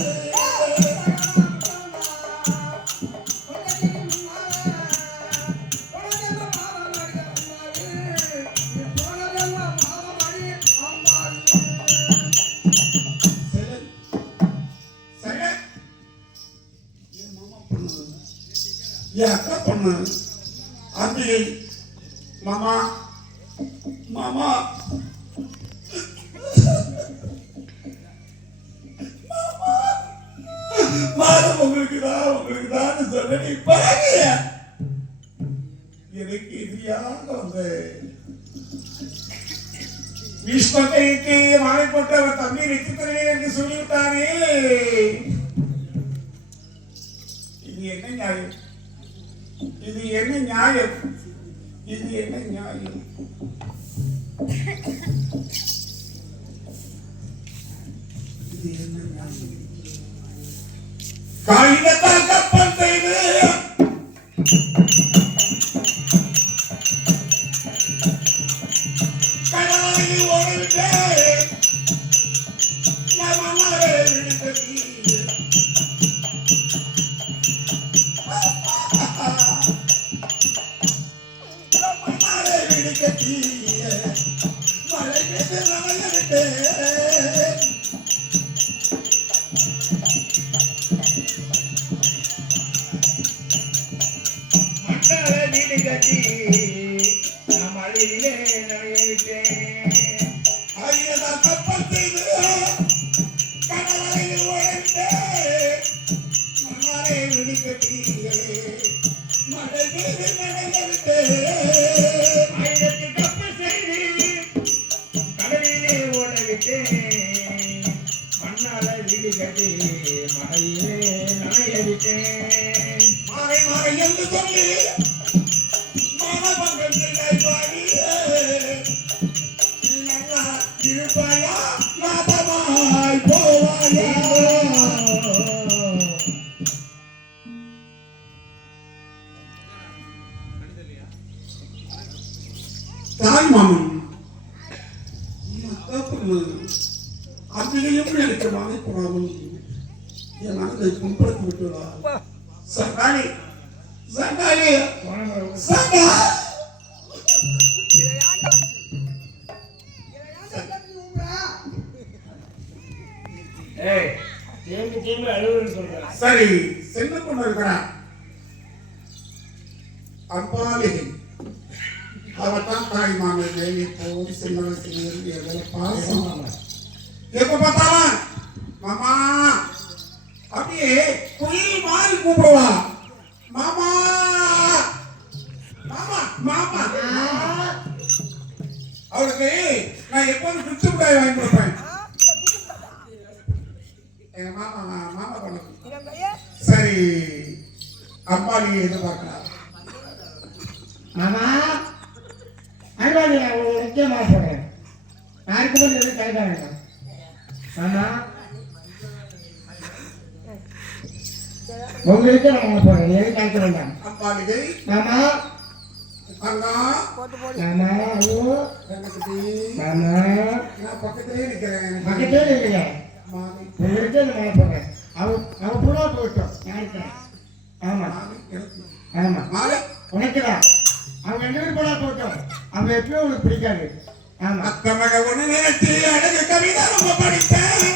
என் அக்கா பொண்ணு அம்பிகை மாமா மாமா மாதம் உங்களுக்கு தான் சொல்ல நீ பாருங்க எனக்கு எதிரியாக வந்து விஸ்வகைக்கு மாலை போட்டு அவர் தம்பி நெச்சுத்தரவே என்று சொல்லிவிட்டாரே இது என்ன நியாயம் இது என்ன நியாயம் இது என்ன நியாயம் இது என்ன நியாயம் காகிதத்தால் கப்பல் செய்து கடலில் ஓடிவிட்டு மனமாரே விழித்தது மழை பெய்து நனையவிட்டு மண்ணால வீடு கட்டி நான் மழையிலே நனையவிட்டேன் ஆகியதா கப்பல் செய்து கடலில் ஓடிவிட்டேன் மண்ணாலே வீடு கட்டி மழை பெய்து நனையவிட்டேன் மண்ணால வீடு கட்டி மழையிலே நனையவிட்டேன் மாலை மாலை என்று சொல்லி மானபங்கள் பாடி நல்லா இருப்பாயா நாதமாய் போவாயா தாய் மாமன் அன்னையும் எனக்கு மாலை போடாமல் என் மனதை புண்படுத்தி விட்டுள்ளா சண்டாளி சண்டாளி சண்டா சரி சென்று கொண்டு இருக்கிறான் அப்பாலே அவத்தான் தாய் மாமன் வேலை போய் சின்ன வயசுல எதில் பாசம் எப்ப பார்த்தாலும் மாமா அப்படியே குயில் மாறி கூப்பிடுவா மாமா மாமா மாமா அவருக்கு நான் எப்போதும் பிடிச்ச மிட்டாய் வாங்கி கொடுப்பேன் எங்க மாமா மாமா பண்ண சரி அம்பாலியை எதிர்பார்க்கலாம் மாமா அன்பாடி நான் உங்களுக்கு நிச்சயமாக போடுறேன். யாருக்கு போய் எதுவும் கேட்க வேண்டாம். மாமா உங்களுக்கு நான் போடுறேன், எதுவும் கேட்க வேண்டாம். அம்பாலிகை மாமா அண்ணா மாமா ஐயோ மாமா நான் பக்கத்திலே நிக்கிறேன். பக்கத்தே இல்லையா மாமி உங்களுக்கு நான் மாலை போடுறேன். அவன் புடா போட்டோம் யாருக்கு? ஆமா மாமி எனக்கு ஆமா மாலை உனக்குதான். அவங்க 2 பேரும் புடா போட்டோம். அவன் எப்பயும் உனக்கு பிடிக்காது. ஆமா அக்கமக ஒண்ணு நினைச்சு அழகு கவிதை ரொம்ப படித்தேன்.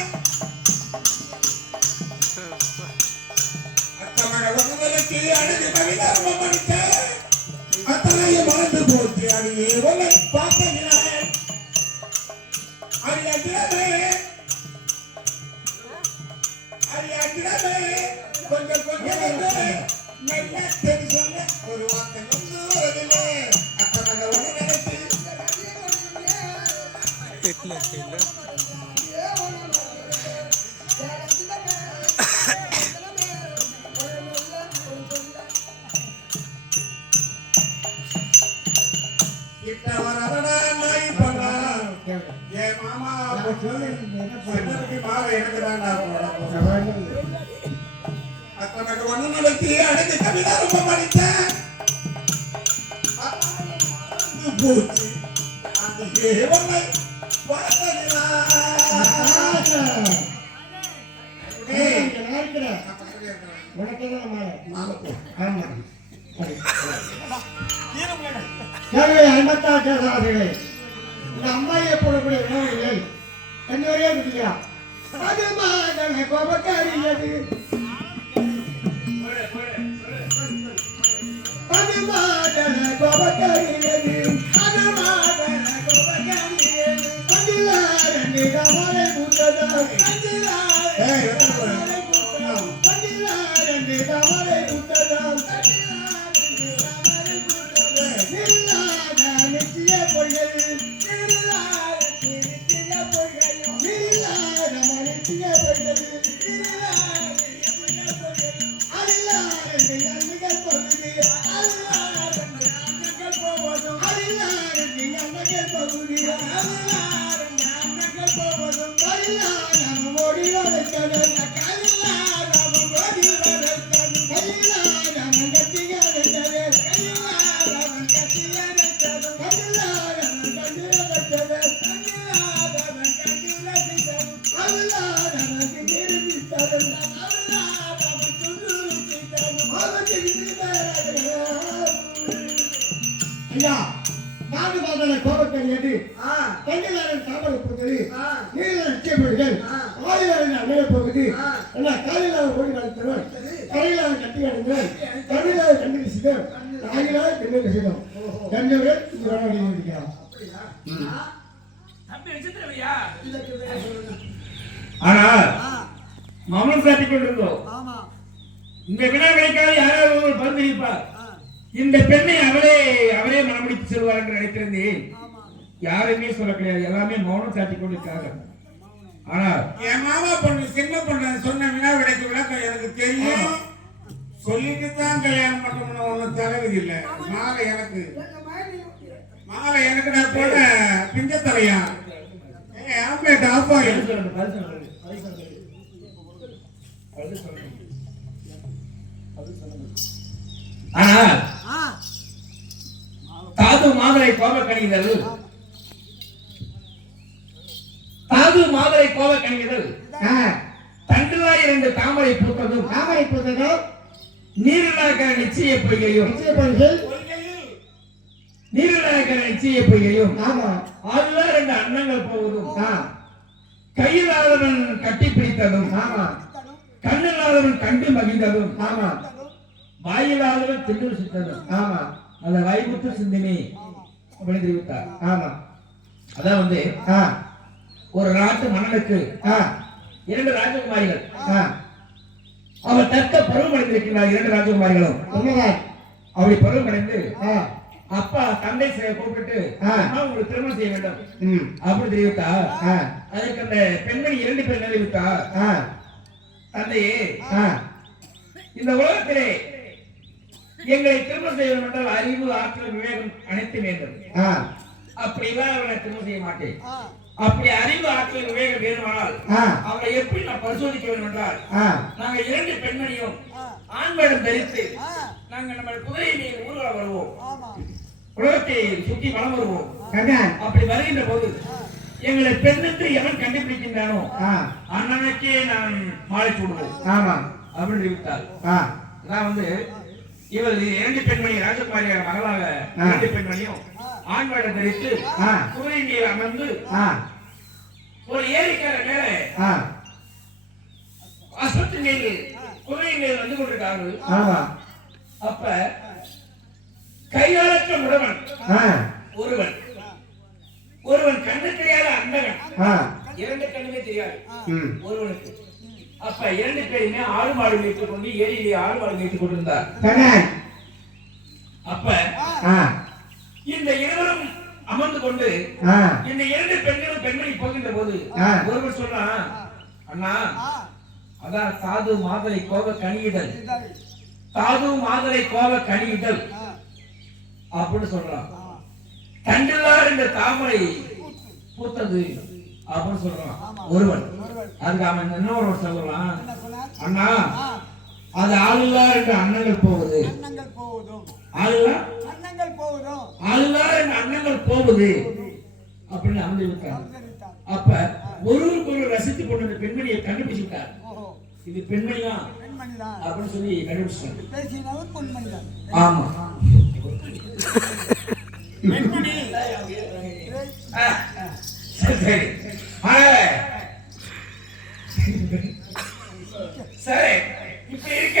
அக்கமக ஒண்ணு நினைச்சு அழகு கவிதை ரொம்ப படித்தேன். அத்தனையும் மறந்து போச்சு அடியே உன்னை பார்த்ததில்லை. அடியாத்திரமே கொஞ்சம் கொஞ்சம் மெல்ல தெரி சொல்ல ஒரு வார்த்தை ஒன்றுவதில்லை. அக்கமக ஒண்ணு நினைச்சு இட்டவரடா நாய் பண்ணா ஏ மாமா சென்னருக்கு மாலை எனக்கு தான்டா போடணும். அத்தனக்கு ஒண்ணு நடத்தி அடக்கு கவிதை ரொம்ப படித்தேன். போச்சு அந்த ஏவனை பார்த்ததில்லை. உனக்குதான் மாலை. மாலை போ. ஆமா சரி அன்பத்தார்களே, இந்த அம்மாயை போடக்கூடிய உணவுகளை என்னவரையே முடியா அது மாதனை கோபக்காரியது அது மாதனை கோபக்காரியது அது மாதனை கோபக்காரியது கண்டிலாரண்டி கமலை முட்டதா கண்டிலாரண்டி கமலை முட்டதா ஐயா நாடு மாதனை கோபக்கரியது கண்ணிலாரின் தாமரை போகுது நீரில் நிச்சயப்படுகள் ஆயுளாரின் அணைய போகுது என்ன காலிலாக ஓடி வளர்த்தவன் கரையிலாக கட்டி அடைந்தவன் கண்ணிலாக கண்ணில் சிதம் ஆயிலாக கண்ணில் சிதம் கண்டவர்கள் இது வர முடிக்கலாம். ஆனால் மமன் சாட்டிக் கொண்டிருந்தோம். இந்த வினாவினைக்காக யாராவது ஒருவர் பரிந்துரைப்பார். இந்த பெண்ணை அவரே மனமுடித்து செல்வார் என்று நினைத்திருந்தேன். யாருமே சொல்ல கிடையாது, எல்லாமே மௌனம் சாட்டிக் கொண்டிருக்காங்க. ஆனால் என் மாமா பொண்ணு சின்ன பொண்ணு சொன்ன வினாவிடைக்கு விளக்கம் எனக்கு தெரியும். சொல்லிட்டு தான் கல்யாணம் பண்ணணும்னு ஒன்றும் தலைவிதி இல்லை. மாலை எனக்கு நான் போன பிஞ்சத்தலையா ஆம்பளேட் ஆஃப் ஆகிடும். ஆனால் தாது மாதரை கோபக்கணிகள் தண்டுவாய் 2 தாமரை பூத்ததும் நீரிலாக நிச்சய பொய்கையும் அதுதான் 2 அன்னங்கள் போவதும் கையிலாதவன் கட்டி பிடித்ததும் கண்ணில்லாதவன் கண்டு மகிழ்ந்ததும் வாயிலாதவன் திண்டு சித்ததும் அந்த வைகுத்து சிந்தினி அப்படின்னு தெரிவித்தார். அதான் வந்து ஒரு நாட்டு மன்னனுக்கு 2 ராஜகுமாரிகள். அவர் தக்க பருவம் அடைந்திருக்கிறார். 2 ராஜகுமாரிகளும் அப்படி பருவம் அடைந்து அப்பா தந்தை கூப்பிட்டு உங்களுக்கு திருமணம் செய்ய வேண்டும் அப்படி தெரிவித்தா. அதுக்கு அந்த பெண்மணி 2 பேர் தெரிவித்தா, தந்தையே இந்த உலகத்திலே எங்களை திருமணம் செய்ய வேண்டும் என்றால் அறிவு ஆற்றல் விவேகம் அனைத்து வேண்டும். அப்படிலாம் அவளை திருமணம் செய்ய மாட்டேன். அப்படி அறிவு ஆற்றல் விவேகம் வேணுமானால் அவளை எப்படி நான் பரிசோதிக்க வேண்டும் என்றால் நாங்க 2 பெண்மணியும் ஆண் வேடம் தரித்து நாங்க நம்ம குதிரை மீது ஊர்வலம் வருவோம், உலகத்தை சுற்றி வலம் வருவோம். அப்படி வருகின்ற போது எங்களை பெண்ணுக்கு எவன் கண்டுபிடிக்கின்றானோ அண்ணனுக்கே நான் மாலை சூடுவோம் அப்படின்னு தெரிவித்தார். நான் வந்து இவர் 2 பெண்மணி ராஜகுமாரியார் மகளாக 2 பெண்மணியும் ஆண் வேடம் தரித்து குதிரை மீது அமர்ந்து ஒரு ஏரிக்கார மேல அசத்து மீது குதிரை மீது வந்து கொண்டிருக்கார்கள். அப்ப கையாளற்ற முடவன் ஒருவன் கண்ணு தெரியாத அந்தகன், 2 கண்ணுமே தெரியாது ஒருவனுக்கு. அப்ப 2 பேருமே ஆடு மாடு மேய்த்துக் கொண்டு ஏரியிலே ஆடு மாடு மேய்த்துக் கொண்டிருந்தார். அப்ப இந்த இருவரும் அமர்ந்து கொண்டு இந்த 2 பெண்களும் பெண்மணி போகின்ற போது ஒருவர் சொல்றான், அண்ணா அதான் தாது மாதரை கோவ கனியிடல், தாது மாதரை கோவ கனியிடல் அப்படின்னு சொல்றான். தண்டில்லார் இந்த தாமரை பூத்தது அப்படின்னு சொல்றான் ஒருவன். அதுக்கு அவன் இன்னொரு சொல்லலாம், அண்ணா அது ஆளுல்லார் என்று அண்ணங்கள் போகுது, ஆளுல்லார் என்று அண்ணங்கள் போகுது அப்படின்னு அமைந்து விட்டார். அப்ப ஒருவருக்கு ஒரு ரசித்துக் கொண்டு அந்த பெண்மணியை கண்டுபிடிச்சுட்டார். இது பெண்மணிதான் அப்படின்னு சொல்லி கண்டுபிடிச்சாங்க. ஆமா பெண்மணி. சரி சரி இப்ப இருக்க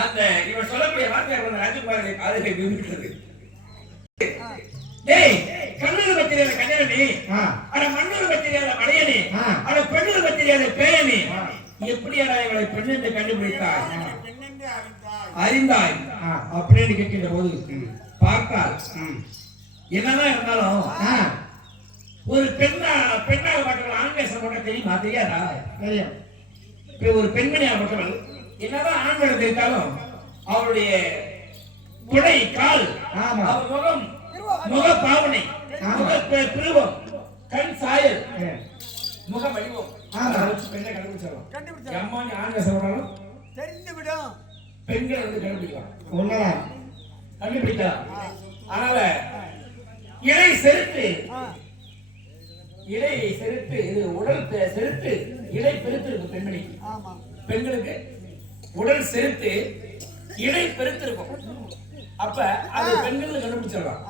அந்த இவன் சொல்லக்கூடிய வார்த்தை ராஜகுமாரி காதலை விரும்புகிறது. டேய் கண்ணூர் பத்திரியாத கண்ணனி, அட மண்ணூர் பத்திரியாத மடையனி, அட பெண்ணூர் பத்திரியாத பேயனி, எப்படியாடா இவளை பெண் என்று கண்டுபிடித்தாய் அறிந்தாய் அப்படின்னு கேட்கின்ற போது பார்த்தால் என்னதான் இருந்தாலும் ஒரு பெண்ணாக பட்டவள் ஆண்வேஷம் போட்ட தெரியுமா? தெரியாதா? தெரியும். இப்ப ஒரு பெண்மணியாக பட்டவள் என்னதான் ஆண் வேடம் தெரிந்தாலும் அவருடைய குடை கால் அவர் முகம் முக பாவனை முக பிருவம் கண் சாயல் முக வடிவம் பெண்ணை கண்டுபிடிச்சிடலாம். அம்மானி ஆண்வேஷம் போட்டாலும் தெரிந்துவிடும், பெண்களை வந்து கண்டுபிடிக்கலாம், கண்டுபிடிக்கலாம். அதனால இலை செருத்து இது உடல் செருத்து இடை பெருத்து இருக்கும் பெண்மணிக்கு. பெண்களுக்கு உடல் செருத்து இடை பெருத்து இருக்கும். அப்ப அது பெண்கள் கண்டுபிடிச்சிடலாம்.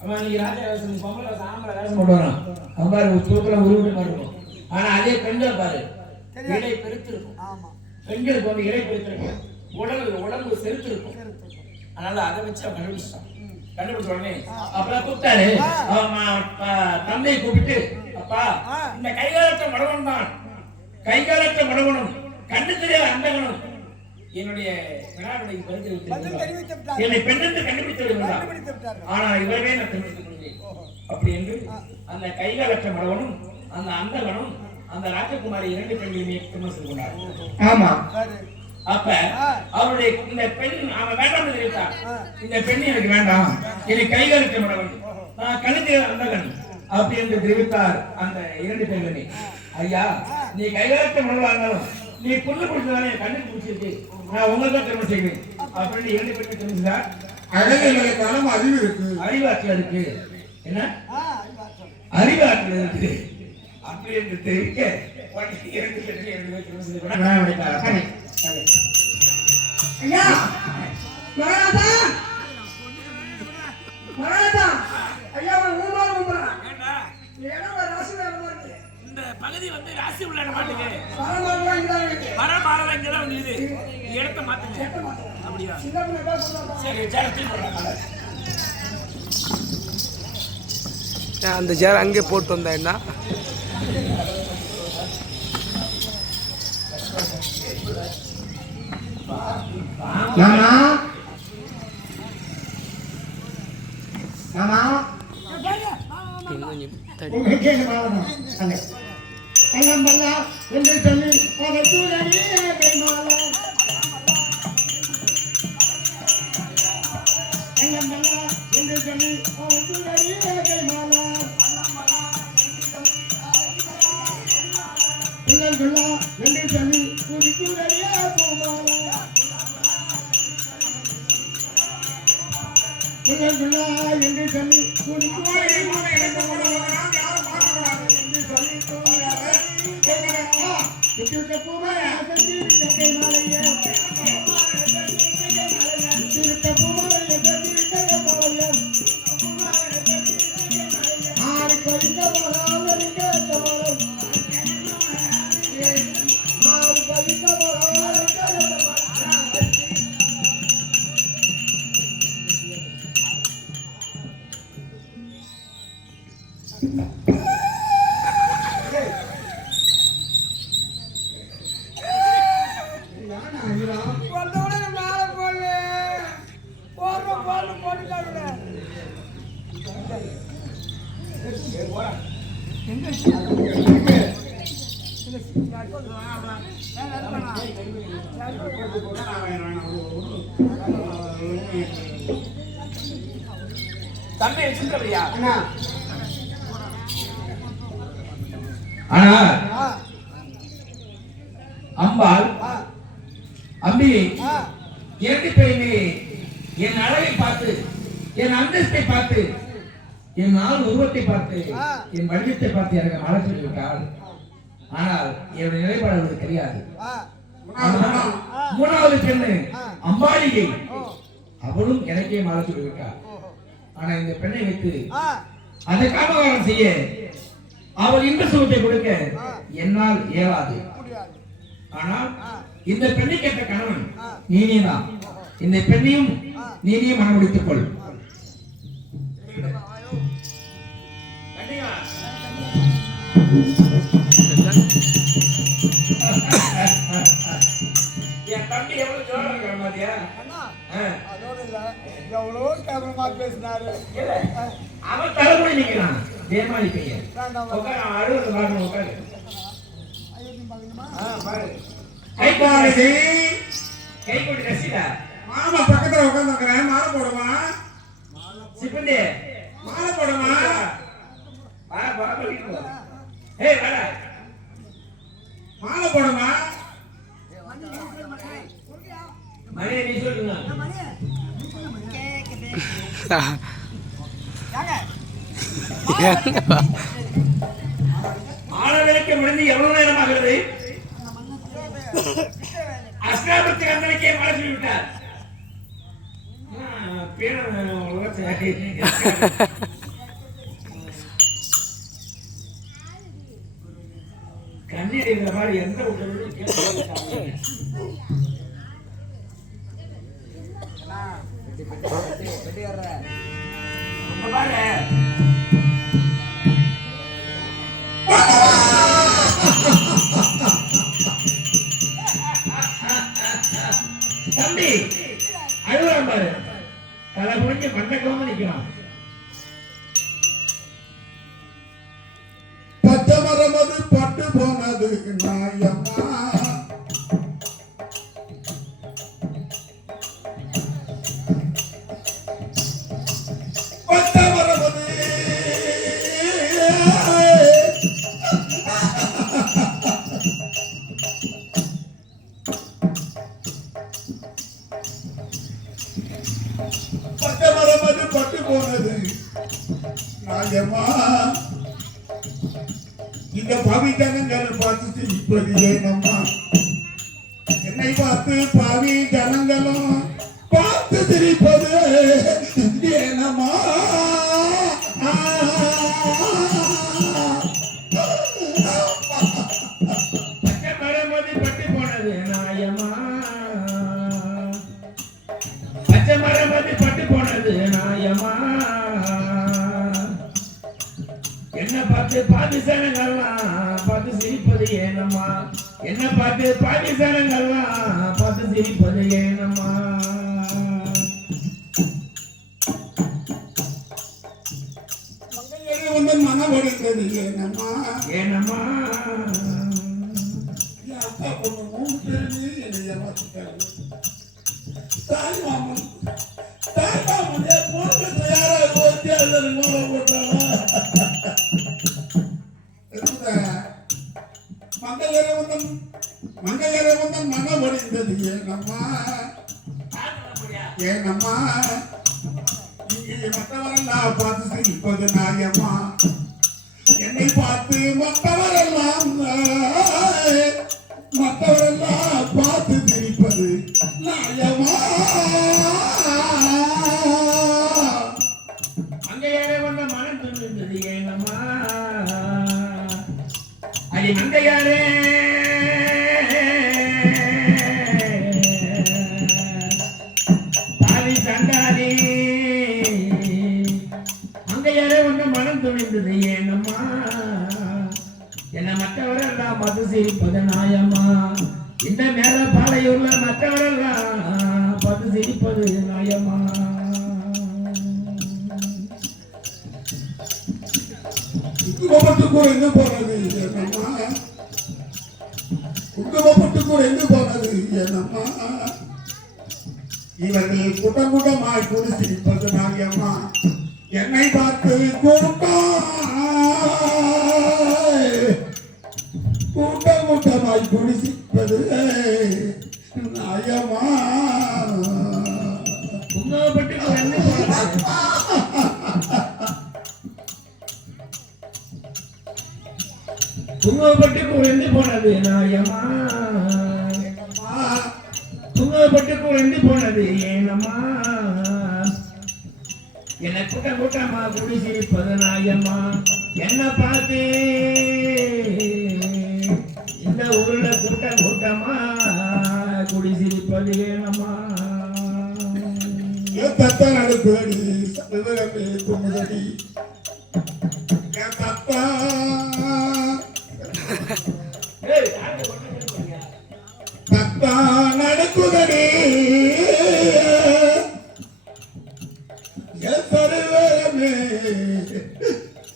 அவன் நீங்க ராஜா வேஷம் பொம்பளை சாம்பலை வேஷம் போட்டு வரான், அவன் பாரு சூத்திரம் உருவிட்டு மாதிரி இருக்கும். ஆனா அதே பெண்கள் பாரு இடை பெருத்து இருக்கும். பெண்களுக்கு வந்து இடை பெருத்து இருக்கும், உடம்பு செருத்து இருக்கும். அதனால அதை வச்சு அவன் கண்டுபிடிச்சான். கண்டுபிடிச்ச உடனே அப்புறம் கூப்பிட்டாரு தந்தையை கூப்பிட்டு, அப்பா இந்த கைகாலற்ற மடவன் தான், கைகாலற்ற மடவனும் கண்ணு தெரியாத அந்தகனும் என்னுடைய வினாவிடைக்கு பரிந்து என்னை பெண்ணென்று கண்டுபிடித்து விடுகிறார். ஆனா இவரவே நான் தெரிவித்துக் கொள்கிறேன் அப்படி என்று அந்த கைகாலற்ற மடவனும் அந்த அந்தகனும் அந்த ராஜகுமாரி 2 பெண்களையுமே திருமணம் செய்து கொண்டார். ஆமா. அப்ப அவருடைய இந்த பெண் அவன் வேண்டாம் தெரிவித்தார். இந்த பெண் எனக்கு வேண்டாம், எனக்கு கைகாலற்ற மடவன், நான் கழுத்து அந்தகன் அப்படி என்று தெரிவித்தார் அந்த 2 பெண்களை. ஐயா நீ கைகாலற்ற மடவா இருந்தாலும் நீ புல்லு பிடிச்சதானே கண்ணுக்கு பிடிச்சிருக்கு, நான் உங்களுக்கு திருமணம் செய்வேன் அப்படின்னு 2 பெண்கள் தெரிவித்தார். அழகான அறிவு இருக்கு, அறிவாற்றல் இருக்கு, என்ன அறிவாற்றல் இருக்கு அப்படி என்று தெரிவிக்க 2 பெண்கள் 2 பேர் திருமணம் செய்து கொண்டார். ஐயா மகாராஜா மகாராஜா ஐயா ஊமா ஊமா ஏன்னா ராசி இருக்கு. இந்த பகுதி வந்து ராசி உள்ள மாட்டுக்கு பரமாரமா இங்க தான் வந்து இடத்தை மாத்துங்க. அப்படியா? சரி சரி அந்த சேர் அங்கே போட்டு வந்தா என்ன மாமா மாமா உங்களுக்கு மாமா அங்க அங்கம்பல்லா என்று சொல்லி அதை தூரடி கைமால குள்ளா என்று சொல்லி அம்மாடி மாமா எனக்கு கூட போகிறான் யாரும் பார்க்கக்கூடாது என்று சொல்லி விட்டு பூவை அசைத்து விட்டை மாலையே விட்ட பூவை அசைத்து விட்டை மாலையே ஆறு கழிந்த மரம் இருக்க மரம் ஆறு கழிந்த மரம் வந்தவுடனே மேலே போடு போட்டுட்டாங்க தம்பி வச்சிருக்கலையா அண்ணா ஆனா அம்பாள் அம்பிகை இரண்டு பேருமே என் அழகை பார்த்து என் அந்தஸ்தை பார்த்து என் நாள் உருவத்தை பார்த்து என் வடிவத்தை பார்த்து எனக்கு மழை சொல்லிவிட்டாள். ஆனால் என்னுடைய நிலைப்பாடு அவருக்கு தெரியாது. மூணாவது பெண்ணு அம்பாளிகை, அவளும் எனக்கே மழை சொல்லிவிட்டாள். ஆனா இந்த பெண்ணை வைத்து அதை காமகாரம் செய்ய அவள் இன்ப சுகத்தை கொடுக்க என்னால் இயலாது. ஆனால் இந்த பெண்ணை கேட்ட கணவன் நீனேதான். இந்த பெண்ணையும் நீனே மனம் முடித்துக் கொள். என் தம்பி எவ்வளவு ஜோரா இருக்கிற மாதிரியா? எவ்வளோ கேமரமா பேசினாரு. அவன் தலைமுறை நிக்கிறான். தேமாளி பையன். உட்காரு, அவன் அழுவது பாருங்க, உட்காரு. கை பாரதி கை கொண்டு ரசிடா. மாமா பக்கத்துல உட்கார்ந்துக்கிறேன். மாலை போடுமா? சிப்பந்தி மாலை போடுமா? வா வா வீட்டுக்கு வா. ஏய் வாடா. மாலை போடுமா? மணி நீ சொல்லுங்க. ஆளவிளக்கு முடிந்து எவ்வளவு நேரம் ஆகிறது? அஷ்டாபத்தி கந்தனுக்கே மழை சொல்லிவிட்டார். கண்ணீர் இந்த மாதிரி எந்த உடலும் கேட்க பாரு. தம்பி அழுவான் பாரு. தலை குறைஞ்ச மண்டக்கமா நிக்கிறான். பச்சை மரம் அது பட்டு போனது நாயம்மா. பச்சை மரம் அது பச்சை மரம் அது பட்டு போனது நாயம்மா. இந்த பாவி ஜனங்கள் பார்த்து சிரிப்பது ஏனம்மா? என்னை பார்த்து பாவி ஜனங்களும் பார்த்து சிரிப்பது ஏனம்மா? பச்சை மரம் அது பட்டு போனது நாயம்மா. பச்சை மரம் அது பட்டு போனது நாயம்மா. என்ன பார்த்து பாதிசனங்கள்லாம் பார்த்து சிரிப்பது ஏனம்மா? என்ன பார்த்து பாதிசனங்கள்லாம் பார்த்து சிரிப்பது ஏனம்மா? உங்கள் மனம் ஒடுங்கிறது ஏனம்மா? ஏனம்மா? என் அக்கா பொண்ணு 3 பேருமே என்னை ஏமாத்திட்டாங்க. தாய் மாமன் என் பொண்ணு யாராவது ஒரு தேர்தல் மாலை போட்டாங்க. மங்கையரவந்தன் மனம் ஒடுங்கிறது ஏனம்மா? ஏனம்மா? மற்றவரெல்லாம் பார்த்து சிரிப்பது நியாயமா? என்னை பார்த்து மற்றவரெல்லாம் பார்த்து சிரிப்பது நியாயமா? அங்கையாரே வந்த மனம் துணிந்தது ஏனம்மா? அடி அங்கையாரே தாவி சண்டாரி அங்கையாரே வந்த மனம் துணிந்தது ஏனம்மா? என்ன மற்றவரெல்லாம் மது சிரிப்பது நியாயமா? இந்த மேல பாளையூர்ல மற்றவரெல்லாம் மது சிரிப்பது நியாயமா? குங்குமப்பட்டுக்கூட எங்க போனது என்னம்மா? குங்குமப்பட்டுக்கூட எங்க போனது என்னம்மா? இவர்கள் கூட்டம் கூட்டமாய் கூடி சிரிப்பது நியாயமா? என்னை பார்த்து கூட்டமாய் கூடி சிரிப்பது நியாயமா? குங்குமப்பட்டுக்கு என்ன போனது? குங்குமப்பட்டு குறைந்து போனது நியாயமா? குங்குமப்பட்டு குறைந்து போனது ஏனம்மா? என்ன கூட்டம் கூட்டமா குடி சிரிப்பது நியாயமா? என்ன பார்த்து இந்த ஊர்ல கூட்டம் கூட்டமா குடி சிரிப்பது ஏனம்மா? தத்த நடக்குதடி சதுரமே குமுதடி தத்தா தத்தா நடக்குதடி சருவமே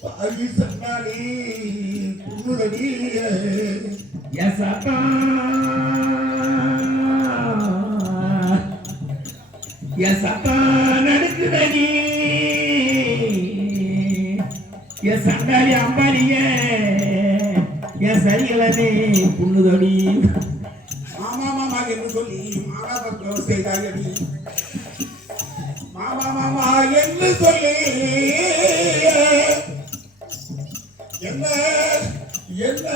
பாவி சன்னாடி குமுதடி சத்தா சத்தா நடக்குதடி சண்டாளி அம்பாலிய சரிகளே புண்ணுதடி மாமா மாமா என்று சொல்லி மாணவர்கள் செய்தாயடி மாமா மாமா என்று சொல்லி என்ன என்ன